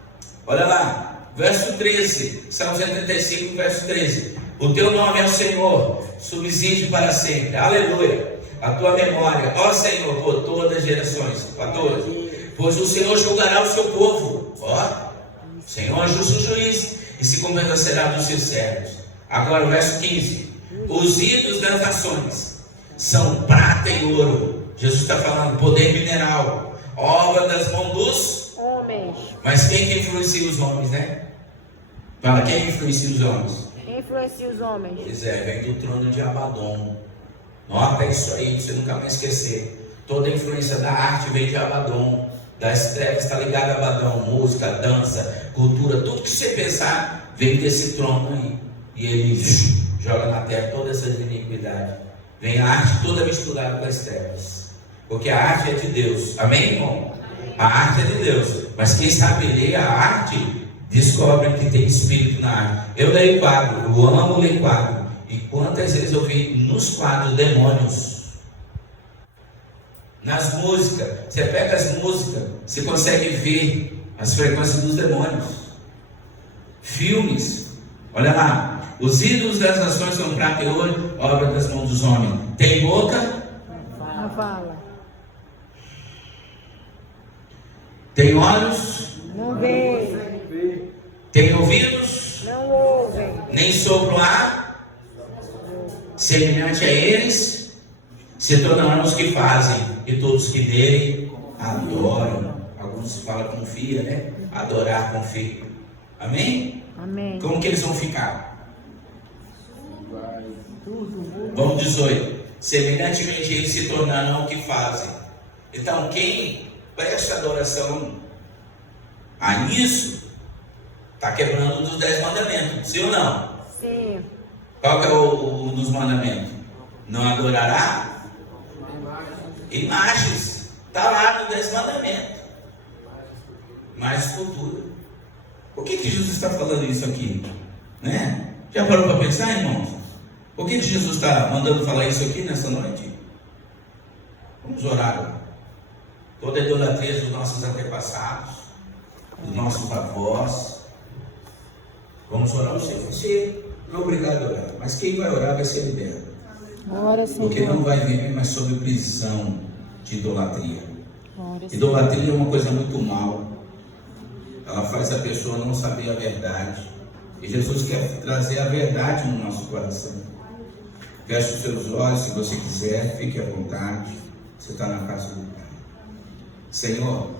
Olha lá, verso 13, Salmo 135, verso 13. O teu nome é o Senhor, subsiste para sempre. Aleluia. A tua memória, ó Senhor, por todas as gerações. 14. Pois o Senhor julgará o seu povo. Ó, o Senhor é justo juiz e se compadecerá dos seus servos. Agora o verso 15. Os ídolos das nações são prata e ouro. Jesus está falando poder mineral, obra das mãos dos homens. Mas quem que influencia os homens, né? Fala, quem influencia os homens? Quem influencia os homens? Pois é, vem do trono de Abaddon. Nota isso aí, você nunca vai esquecer. Toda a influência da arte vem de Abaddon. Das trevas está ligada a Abaddon. Música, dança, cultura, tudo que você pensar vem desse trono aí. E ele joga na terra todas essas iniquidades. Vem a arte toda misturada com as trevas. Porque a arte é de Deus. Amém, irmão? A arte é de Deus. Mas quem sabe ler a arte, descobre que tem espírito na arte. Eu leio quadro, eu amo ler quadro. E quantas vezes eu vi nos quadros demônios? Nas músicas, você pega as músicas, você consegue ver as frequências dos demônios. Filmes, olha lá. Os ídolos das nações são prata e ouro, obra das mãos dos homens. Tem boca? Não fala. Tem olhos? Não vê. Tem ouvidos? Não ouvem. Nem sopro ar? Semelhante a eles, se tornarão os que fazem, e todos que nele adoram. Alguns falam confia, né? Adorar, confia. Amém? Amém. Como que eles vão ficar? Vamos 18. Semelhantemente eles se tornarão o que fazem. Então quem presta adoração Aí nisso, está quebrando um dos 10 mandamentos, sim ou não? Sim. Qual que é o dos mandamentos? Não adorará imagens. Está lá no 10 mandamentos. Mais escultura. Por que Jesus está falando isso aqui? Né? Já parou para pensar, irmãos? Por que Jesus está mandando falar isso aqui nessa noite? Vamos orar. Toda a idolatria dos nossos antepassados, dos nossos avós. Vamos orar ao Senhor. Você não é obrigado a orar, mas quem vai orar vai ser liberto. Ora, Senhor. Porque não vai viver mais sob prisão de idolatria. Ora, Senhor. Idolatria é uma coisa muito mal. Ela faz a pessoa não saber a verdade. E Jesus quer trazer a verdade no nosso coração. Feche os seus olhos, se você quiser, fique à vontade. Você está na casa do Pai. Senhor,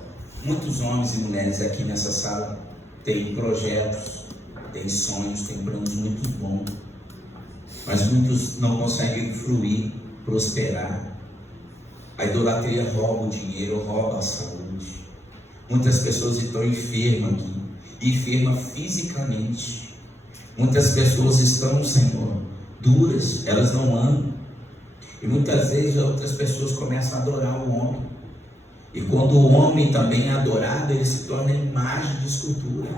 muitos homens e mulheres aqui nessa sala têm projetos, têm sonhos, têm planos muito bons, mas muitos não conseguem fluir, prosperar. A idolatria rouba o dinheiro, rouba a saúde. Muitas pessoas estão enfermas aqui, enfermas fisicamente. Muitas pessoas estão, Senhor, duras, elas não amam. E muitas vezes outras pessoas começam a adorar o homem. E quando o homem também é adorado, ele se torna imagem de escultura.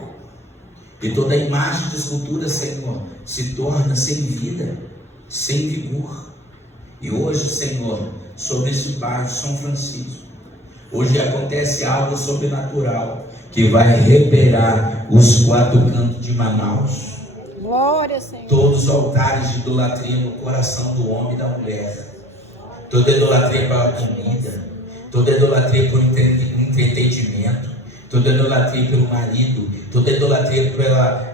E toda imagem de escultura, Senhor, se torna sem vida, sem vigor. E hoje, Senhor, sobre esse bairro São Francisco, hoje acontece algo sobrenatural que vai reparar os 4 cantos de Manaus. Glória, Senhor. Todos os altares de idolatria no coração do homem e da mulher. Toda idolatria para a comida, toda idolatria por entretenimento, toda idolatria pelo marido, toda idolatria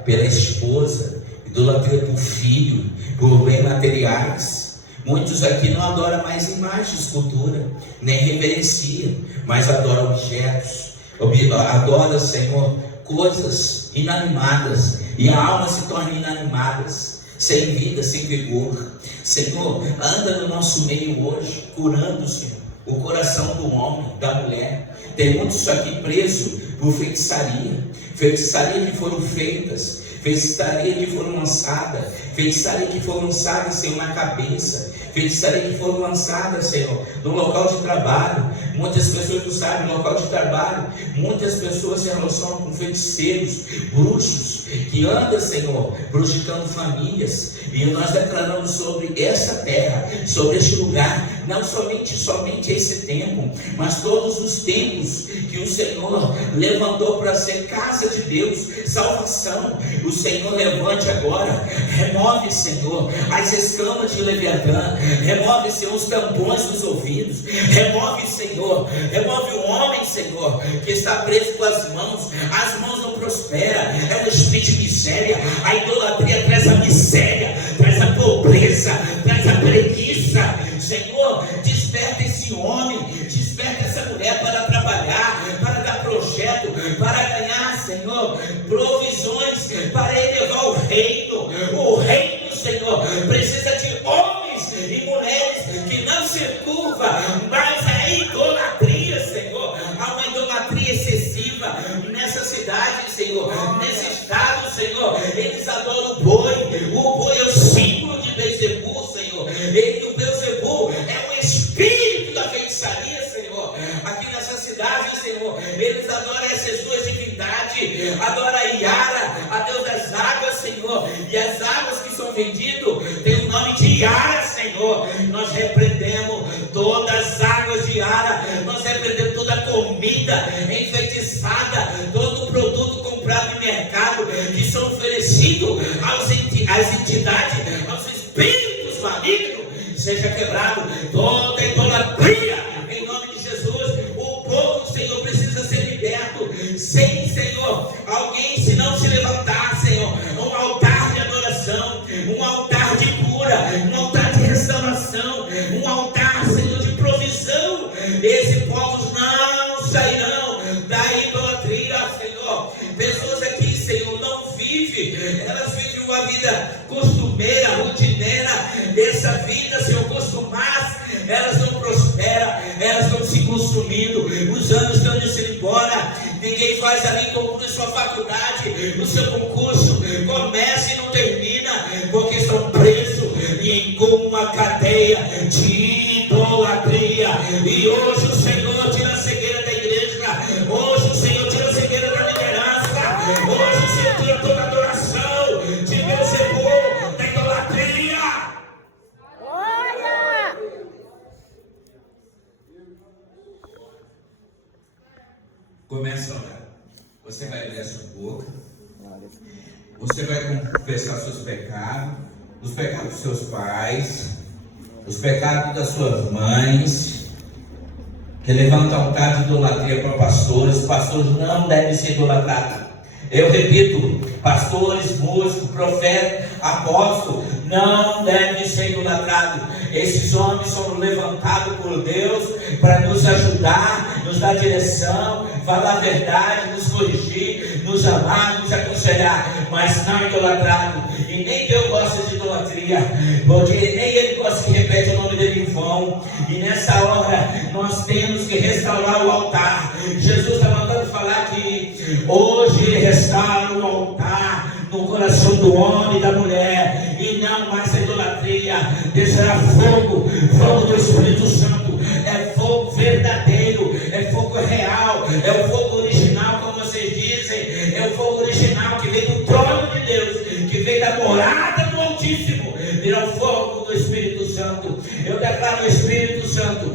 pela esposa, idolatria por filho, por bens materiais. Muitos aqui não adoram mais imagens, escultura, nem reverencia, mas adoram objetos, adoram, Senhor, coisas inanimadas, e a alma se torna inanimada, sem vida, sem vigor. Senhor, anda no nosso meio hoje, curando, Senhor, o coração do homem, da mulher. Tem muitos aqui presos por feitiçaria que foram feitas, feitiçaria que foram lançadas, feitiçaria que foram lançadas, Senhor, na cabeça, feitiçaria que foram lançadas, Senhor, no local de trabalho. Muitas pessoas não sabem, no local de trabalho, muitas pessoas se relacionam com feiticeiros, bruxos, que andam, Senhor, prejudicando famílias. E nós declaramos sobre essa terra, sobre este lugar, não somente esse tempo, mas todos os tempos que o Senhor levantou para ser casa de Deus, salvação. O Senhor levante agora, remove, Senhor, as escamas de Leviatã, remove, Senhor, os tampões dos ouvidos, remove, Senhor, remove o homem, Senhor, que está preso com as mãos não prosperam, é um espírito de miséria. A idolatria traz a miséria, traz a pobreza, traz a preguiça. Senhor, desperta esse homem, desperta essa mulher para trabalhar, para dar projeto, para ganhar, Senhor, provisões, para elevar o reino. O reino, Senhor, precisa de homens e mulheres que não se curvam, mas a idolatria, Senhor, há uma idolatria excessiva nessa cidade, Senhor, nesse estado, Senhor. Eles adoram o boi é o símbolo de Beelzebul, Senhor. O Beelzebul é o espírito da feitiçaria, Senhor. Aqui nessa cidade, Senhor, eles adoram essas duas divindades, adoram a Iara, a Deus das águas, Senhor, e as águas que são vendidas tem o nome de Iara, Senhor. Nós repreendemos todas as águas de Iara, nós repreendemos toda a comida enfeitiçada, todo o produto comprado no mercado que são oferecidos às entidades, aos espíritos malignos, seja quebrado toda idolatria em nome de Jesus. O povo, Senhor, precisa ser liberto. Sem, Senhor, alguém se não se levantar, Senhor, um altar de adoração, um altar de cura, um altar de restauração, um altar, Senhor, de provisão, esses povos não sairão da idolatria, Senhor. Pessoas aqui, Senhor, não vivem, elas vivem uma vida costumeira, rotineira. Essa vida, Senhor, costumar, elas não prosperam, elas estão se consumindo, os anos estão indo embora, Ninguém faz ali, conclui sua faculdade, o seu concurso, começa e não termina, porque são presos em uma cadeia de idolatria. E hoje o Senhor tira a cegueira da igreja, hoje o Senhor tira a cegueira da liderança, hoje o Senhor tira toda a adoração de Beelzebul, da idolatria. Olha! Começa a orar. Você vai abrir a sua boca. Você vai confessar seus pecados, os pecados dos seus pais, os pecados das suas mães, que levanta altar de idolatria para pastores. Pastores não devem ser idolatrados. Eu repito, pastores, músicos, profetas, apóstolos, não devem ser idolatrados. Esses homens são levantados por Deus para nos ajudar, nos dar direção, falar a verdade, nos corrigir, nos amar, nos aconselhar, mas não idolatrado. E nem Deus gosta de idolatria, porque nem Ele gosta que repete o nome dele em vão. E nessa hora nós temos que restaurar o altar. Jesus está mandando falar que hoje Ele restaura o altar no coração do homem e da mulher, e não mais a idolatria. Deixará fogo, fogo do Espírito Santo, é fogo verdadeiro, é fogo real, é o fogo original, como vocês dizem, é o fogo original que vem do trono de Deus, que vem da morada do Altíssimo, virá o fogo do Espírito Santo. Eu declaro o Espírito Santo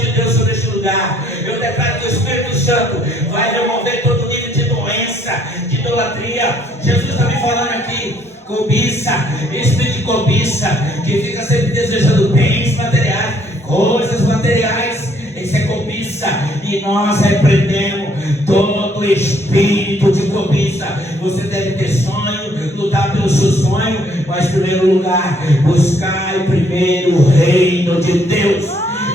de Deus sobre este lugar. Eu declaro que o Espírito Santo vai remover todo nível de doença, de idolatria. Jesus está me falando aqui, cobiça, espírito de cobiça, que fica sempre desejando bens materiais, coisas materiais. Isso é cobiça, e nós repreendemos todo espírito de cobiça. Você deve ter sonho, lutar pelo seu sonho, mas em primeiro lugar, buscar primeiro o reino de Deus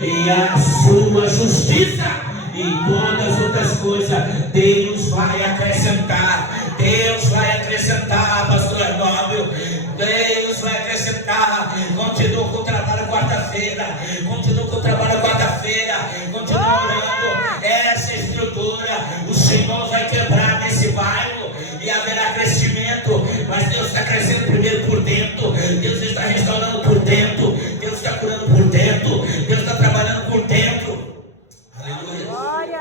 e a sua justiça, e todas as outras coisas Deus vai acrescentar. Deus vai acrescentar, pastor Arnóbio. Deus vai acrescentar. Continua com o trabalho quarta-feira, continua com o trabalho quarta-feira, continua orando. Essa estrutura o Senhor vai quebrar nesse bairro e haverá crescimento. Mas Deus está crescendo primeiro por dentro. Deus está restaurando por dentro. Deus está curando por dentro. Deus está trabalhando por dentro. Aleluia. Glória!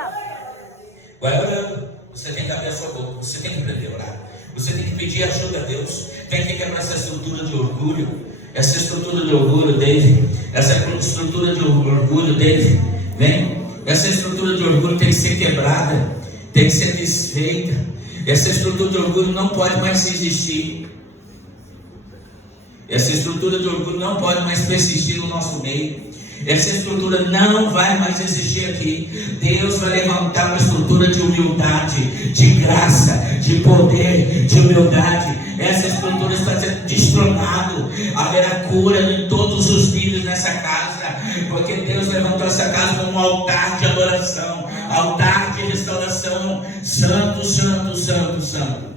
Vai orando. Você tem que abrir a sua boca. Você tem que aprender a orar. Você tem que pedir ajuda a Deus. Tem que quebrar essa estrutura de orgulho. Essa estrutura de orgulho dele. Essa estrutura de orgulho dele. Vem. Essa estrutura de orgulho tem que ser quebrada. Tem que ser desfeita. Essa estrutura de orgulho não pode mais existir. Essa estrutura de orgulho não pode mais persistir no nosso meio. Essa estrutura não vai mais existir aqui. Deus vai levantar uma estrutura de humildade, de graça, de poder, de humildade. Essa estrutura está sendo destronada. Haverá cura em todos os níveis nessa casa, porque Deus levantou essa casa como um altar de adoração, altar de restauração. Santo, santo, santo, santo.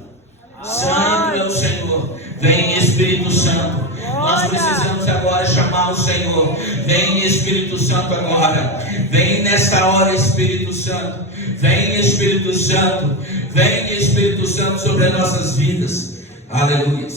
Santo é o Senhor. Vem Espírito Santo. Nós precisamos agora chamar o Senhor. Vem Espírito Santo agora. Vem nessa hora, Espírito Santo. Vem Espírito Santo. Vem Espírito Santo sobre as nossas vidas. Aleluia.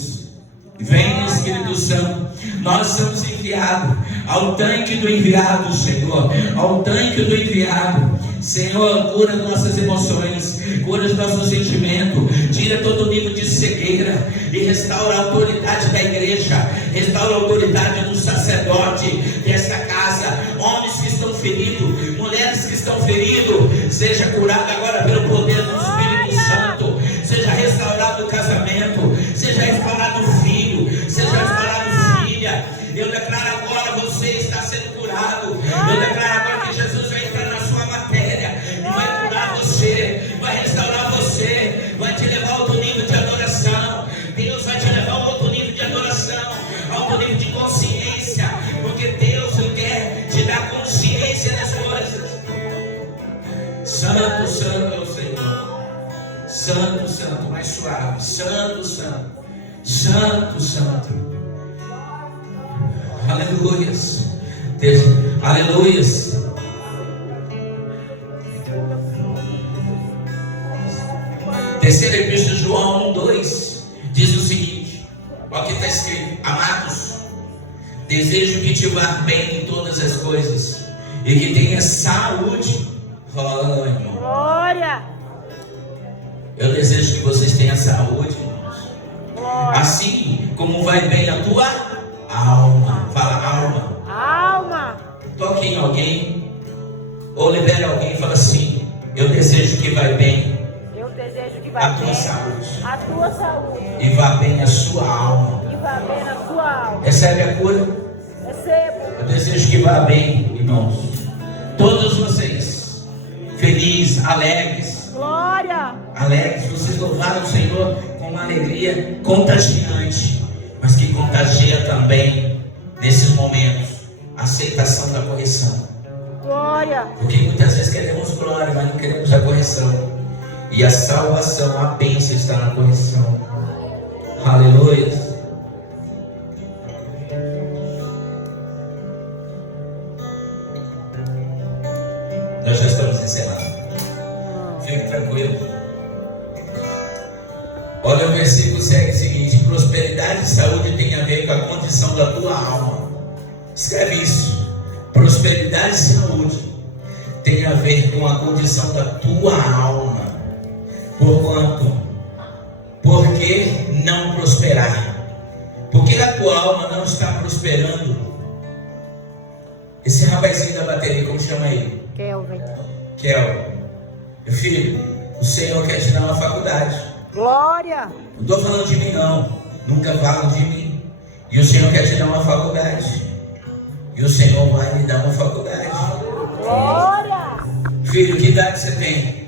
Vem Espírito Santo. Nós somos enviados ao tanque do enviado, Senhor. Ao tanque do enviado. Senhor, cura nossas emoções, cura os nossos sentimentos, tira todo nível de cegueira e restaura a autoridade da igreja, restaura a autoridade do sacerdote dessa casa. Homens que estão feridos, mulheres que estão feridos, seja curado agora pelo poder do Espírito Santo. Seja restaurado o casamento, seja restaurado o filho, seja restaurado filha. Eu declaro agora, você está sendo curado. Eu declaro agora que Jesus vai entrar na sua matéria e vai curar você, vai restaurar você, vai te levar a outro nível de adoração. Deus vai te levar a outro nível de adoração, a outro nível de consciência, porque Deus quer te dar consciência das coisas. Santo, santo é o Senhor. Santo, santo, mais suave. Santo, santo. Santo, santo. Aleluias. Aleluias. Terceira epístola de João 1:2 diz o seguinte: olha o que está escrito: amados, desejo que te vá bem em todas as coisas e que tenha saúde. Olha, irmão. Glória. Eu desejo que vocês tenham saúde, irmãos. Glória. Assim como vai bem a tua alma. Fala alma. Alma. Toque em alguém ou libere alguém e fala assim: eu desejo que vai bem Eu desejo que vai a tua bem saúde a tua saúde e vá bem a sua alma. e vá bem na sua alma. Recebe a cura? Recebo. Eu desejo que vá bem, irmãos. Todos vocês, felizes, alegres, Glória. vocês louvaram o Senhor com uma alegria contagiante, mas que contagia também, nesses momentos, a aceitação da correção. Glória. Porque muitas vezes queremos glória, mas não queremos a correção. E a salvação, a bênção está na correção. Aleluia. Nós já estamos encerrando. Fique tranquilo. Olha, o versículo segue o seguinte: prosperidade e saúde tem a ver com a condição da tua alma. Escreve isso. Prosperidade e saúde tem a ver com a condição da tua alma. Porquanto, por que não prosperar? Porque a tua alma não está prosperando. Esse rapazinho da bateria, como chama ele? Kelvin. Meu filho, o Senhor quer te dar uma faculdade. Glória. Não estou falando de mim não, nunca falo de mim. E o Senhor quer te dar uma faculdade. E o Senhor vai lhe dar uma faculdade. Glória. Filho, que idade você tem?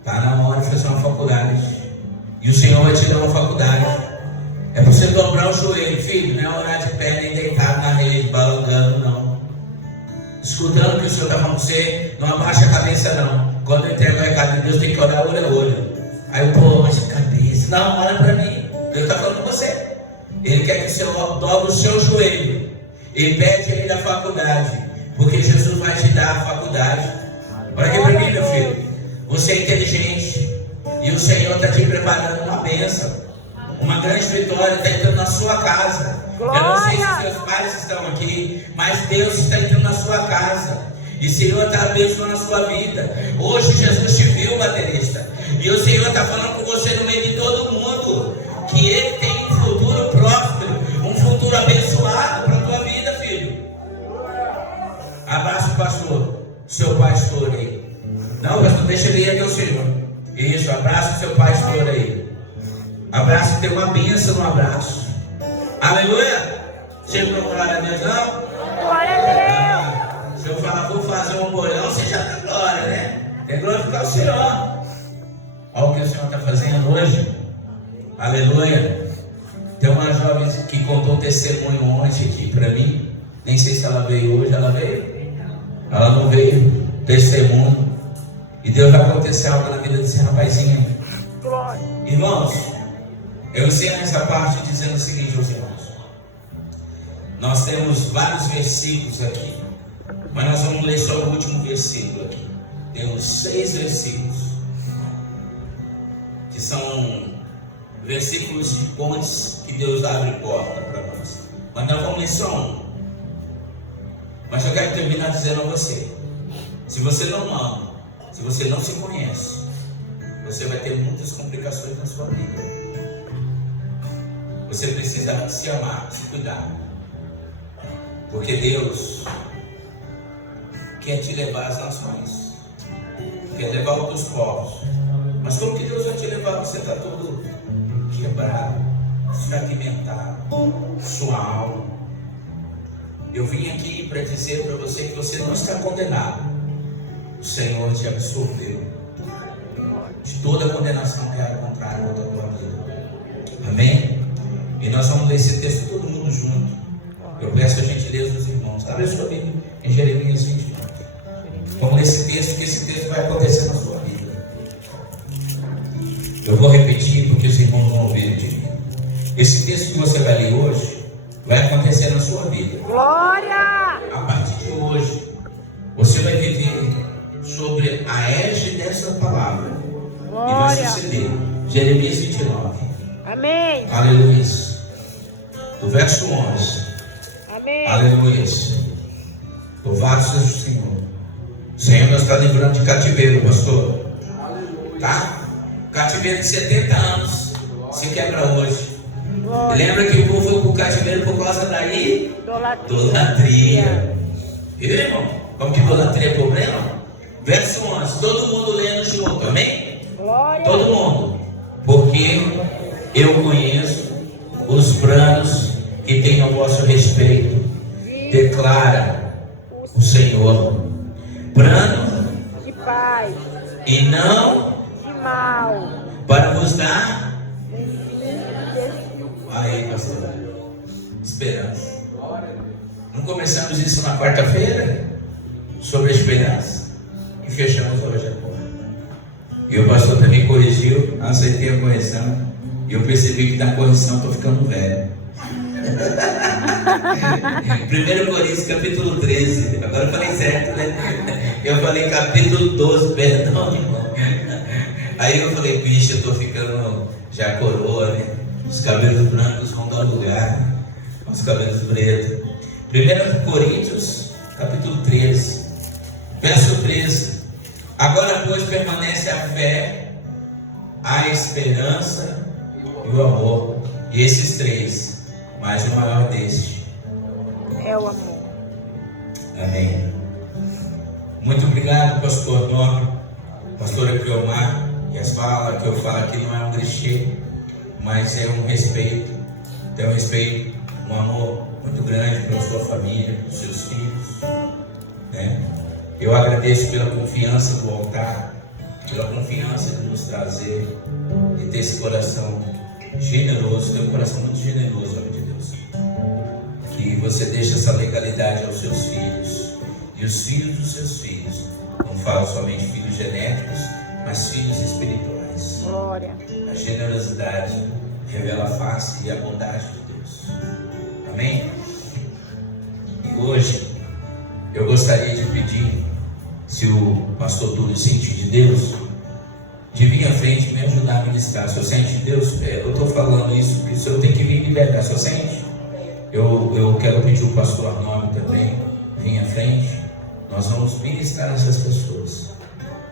Está na hora de fazer uma faculdade. E o Senhor vai te dar uma faculdade. É para você dobrar o joelho, filho. Não é orar de pé nem deitado na rede, balangando, não. Escutando o que o Senhor está falando com você, não abaixa a cabeça, não. Quando eu entrego o recado de Deus, tem que orar olho a olho. Aí, pô, mas a cabeça. Não, olha para mim. Deus está falando com você. Ele quer que você dobre o seu joelho e pede ele da faculdade, porque Jesus vai te dar a faculdade. Olha aqui para mim, meu filho. Você é inteligente e o Senhor está te preparando uma bênção, uma grande vitória está entrando na sua casa. Eu não sei se seus pais estão aqui, mas Deus está entrando na sua casa. E o Senhor está abençoando a sua vida. Hoje Jesus te viu, baterista, e o Senhor está falando com você no meio de todo mundo, que Ele tem um futuro próspero, um futuro abençoado para a tua vida, filho. Abraça o pastor, seu pastor aí. Não, pastor, deixa ele ir até o Senhor. Isso, abraça o seu pastor aí. Abraço, tem uma bênção no abraço. Aleluia. Chegou a glória a Deus, não? Glória a Deus. Se eu falar, vou fazer um bolhão, você já tem glória, né? Tem glorificar o Senhor. Olha o que o Senhor está fazendo hoje. Aleluia. Tem uma jovem que contou um testemunho ontem aqui para mim. Nem sei se ela veio hoje. Ela veio? Ela não veio. Testemunho. E Deus vai acontecer algo na vida desse rapazinho. Glória. Irmãos, eu encerro essa parte dizendo o seguinte aos irmãos. Nós temos vários versículos aqui, mas nós vamos ler só o último versículo aqui. Temos 6 versículos, que são versículos de pontes que Deus abre porta para nós. Mas nós vamos ler só um. Mas eu quero terminar dizendo a você: se você não ama, se você não se conhece, você vai ter muitas complicações na sua vida. Você precisa se amar, se cuidar. Porque Deus quer te levar às nações, quer levar outros povos. Mas como que Deus vai te levar? Você está todo quebrado, fragmentado, sua alma. Eu vim aqui para dizer para você que você não está condenado. O Senhor te absolveu de toda a condenação que era contrária contra a tua vida. Amém? E nós vamos ler esse texto todo mundo junto. Eu peço a gentileza dos irmãos. Abre a sua Bíblia em Jeremias 29. Vamos ler esse texto, que esse texto vai acontecer na sua vida. Eu vou repetir porque os irmãos vão ouvir de mim. Esse texto que você vai ler hoje vai acontecer na sua vida. Glória! A partir de hoje, você vai viver sobre a égide dessa palavra. E vai Glória. suceder. Jeremias 29. Amém. Aleluia. Do verso 11. Amém. Aleluia. Louvado seja o Senhor. O Senhor nos está livrando de cativeiro, pastor. Tá? Cativeiro de 70 anos. Se quebra hoje. Glória. Lembra que o povo foi para o cativeiro por causa da idolatria. Viu, irmão? Como que idolatria é problema? Verso 11. Todo mundo lendo junto. Amém? Glória. Todo mundo. Porque eu conheço os planos que tenho a vosso respeito, declara o Senhor. Plano De paz. e não De mal. para vos dar. De Aí, pastor, esperança. Não começamos isso na quarta-feira? Sobre a esperança. E fechamos hoje a porta. E o pastor também corrigiu, aceitei a correção. E eu percebi que na correção estou ficando velho. 1 Coríntios capítulo 13. Agora eu falei certo, né? Eu falei capítulo 12, perdão, irmão. Aí eu falei, bicho, eu estou ficando já coroa, né? Os cabelos brancos vão dar lugar aos cabelos pretos. 1 Coríntios capítulo 13, verso 13. Agora, pois, permanece a fé, a esperança e o amor. E esses três, mas o maior deste É o amor. Amém. Muito obrigado, pastor Nobre, pastora Cleomar. E as falas que eu falo aqui não é um clichê, mas é um respeito. Tem um respeito, um amor muito grande pela sua família, pelos seus filhos, né? Eu agradeço pela confiança do altar, pela confiança de nos trazer, de ter esse coração generoso, ter um coração muito generoso, nome de Deus. Que você deixe essa legalidade aos seus filhos e os filhos dos seus filhos. Não falo somente filhos genéticos, mas filhos espirituais. Glória. A generosidade revela a face e a bondade de Deus. Amém? E hoje eu gostaria de pedir, se o pastor Túlio sente de Deus, de vir à frente e me ajudar a ministrar. Se eu sente de Deus, eu estou falando isso, que o senhor tem que vir libertar. Se eu sente, eu quero pedir o pastor Arnaldo também, vir à frente. Nós vamos ministrar essas pessoas.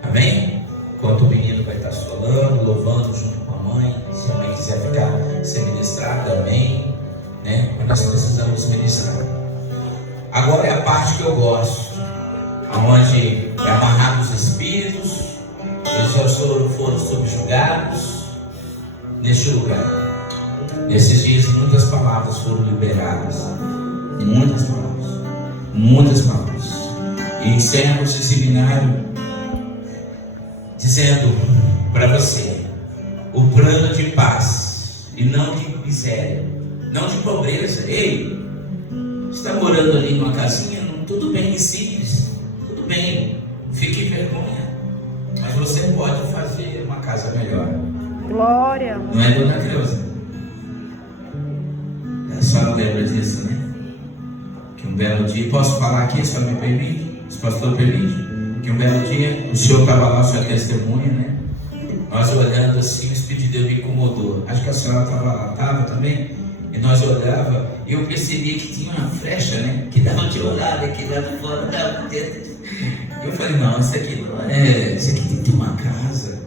Amém? Enquanto o menino vai estar solando, louvando junto com a mãe. Se a mãe quiser ficar ser ministrada, amém, né? Mas nós precisamos ministrar. Agora é a parte que eu gosto, onde é amarrar os espíritos. Eles já foram subjugados neste lugar. Nesses dias muitas palavras foram liberadas. Muitas palavras. Muitas palavras. E encerramos esse seminário dizendo para você o plano de paz e não de miséria, não de pobreza. Ei, está morando ali numa casinha, tudo bem, simples, tudo bem, fique em vergonha, mas você pode fazer uma casa melhor. Glória. Não é, dona Cleusa? A senhora lembra disso, né? Que um belo dia, posso falar aqui, se me permite? Se o pastor permite? Que um belo dia, o senhor estava lá, sua testemunha, né? Nós olhando assim, o Espírito de Deus me incomodou. Acho que a senhora estava lá, estava também? E nós olhava e eu percebi que tinha uma flecha, né? Que dava de olhada aqui lá de fora, dava dentro. E eu falei, não, isso aqui não é, isso aqui tem que ter uma casa.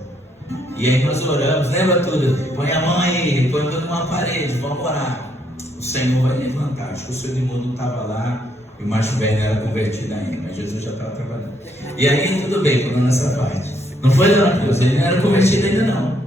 E aí nós oramos, lembra tudo? Põe a mão aí, põe numa parede, vamos orar. O Senhor vai levantar. Acho que o seu irmão não estava lá. E o macho velho não era convertido ainda, mas Jesus já estava trabalhando. E aí tudo bem, pulando essa parte. Não foi, dona Cruz? Ele não era convertido ainda não.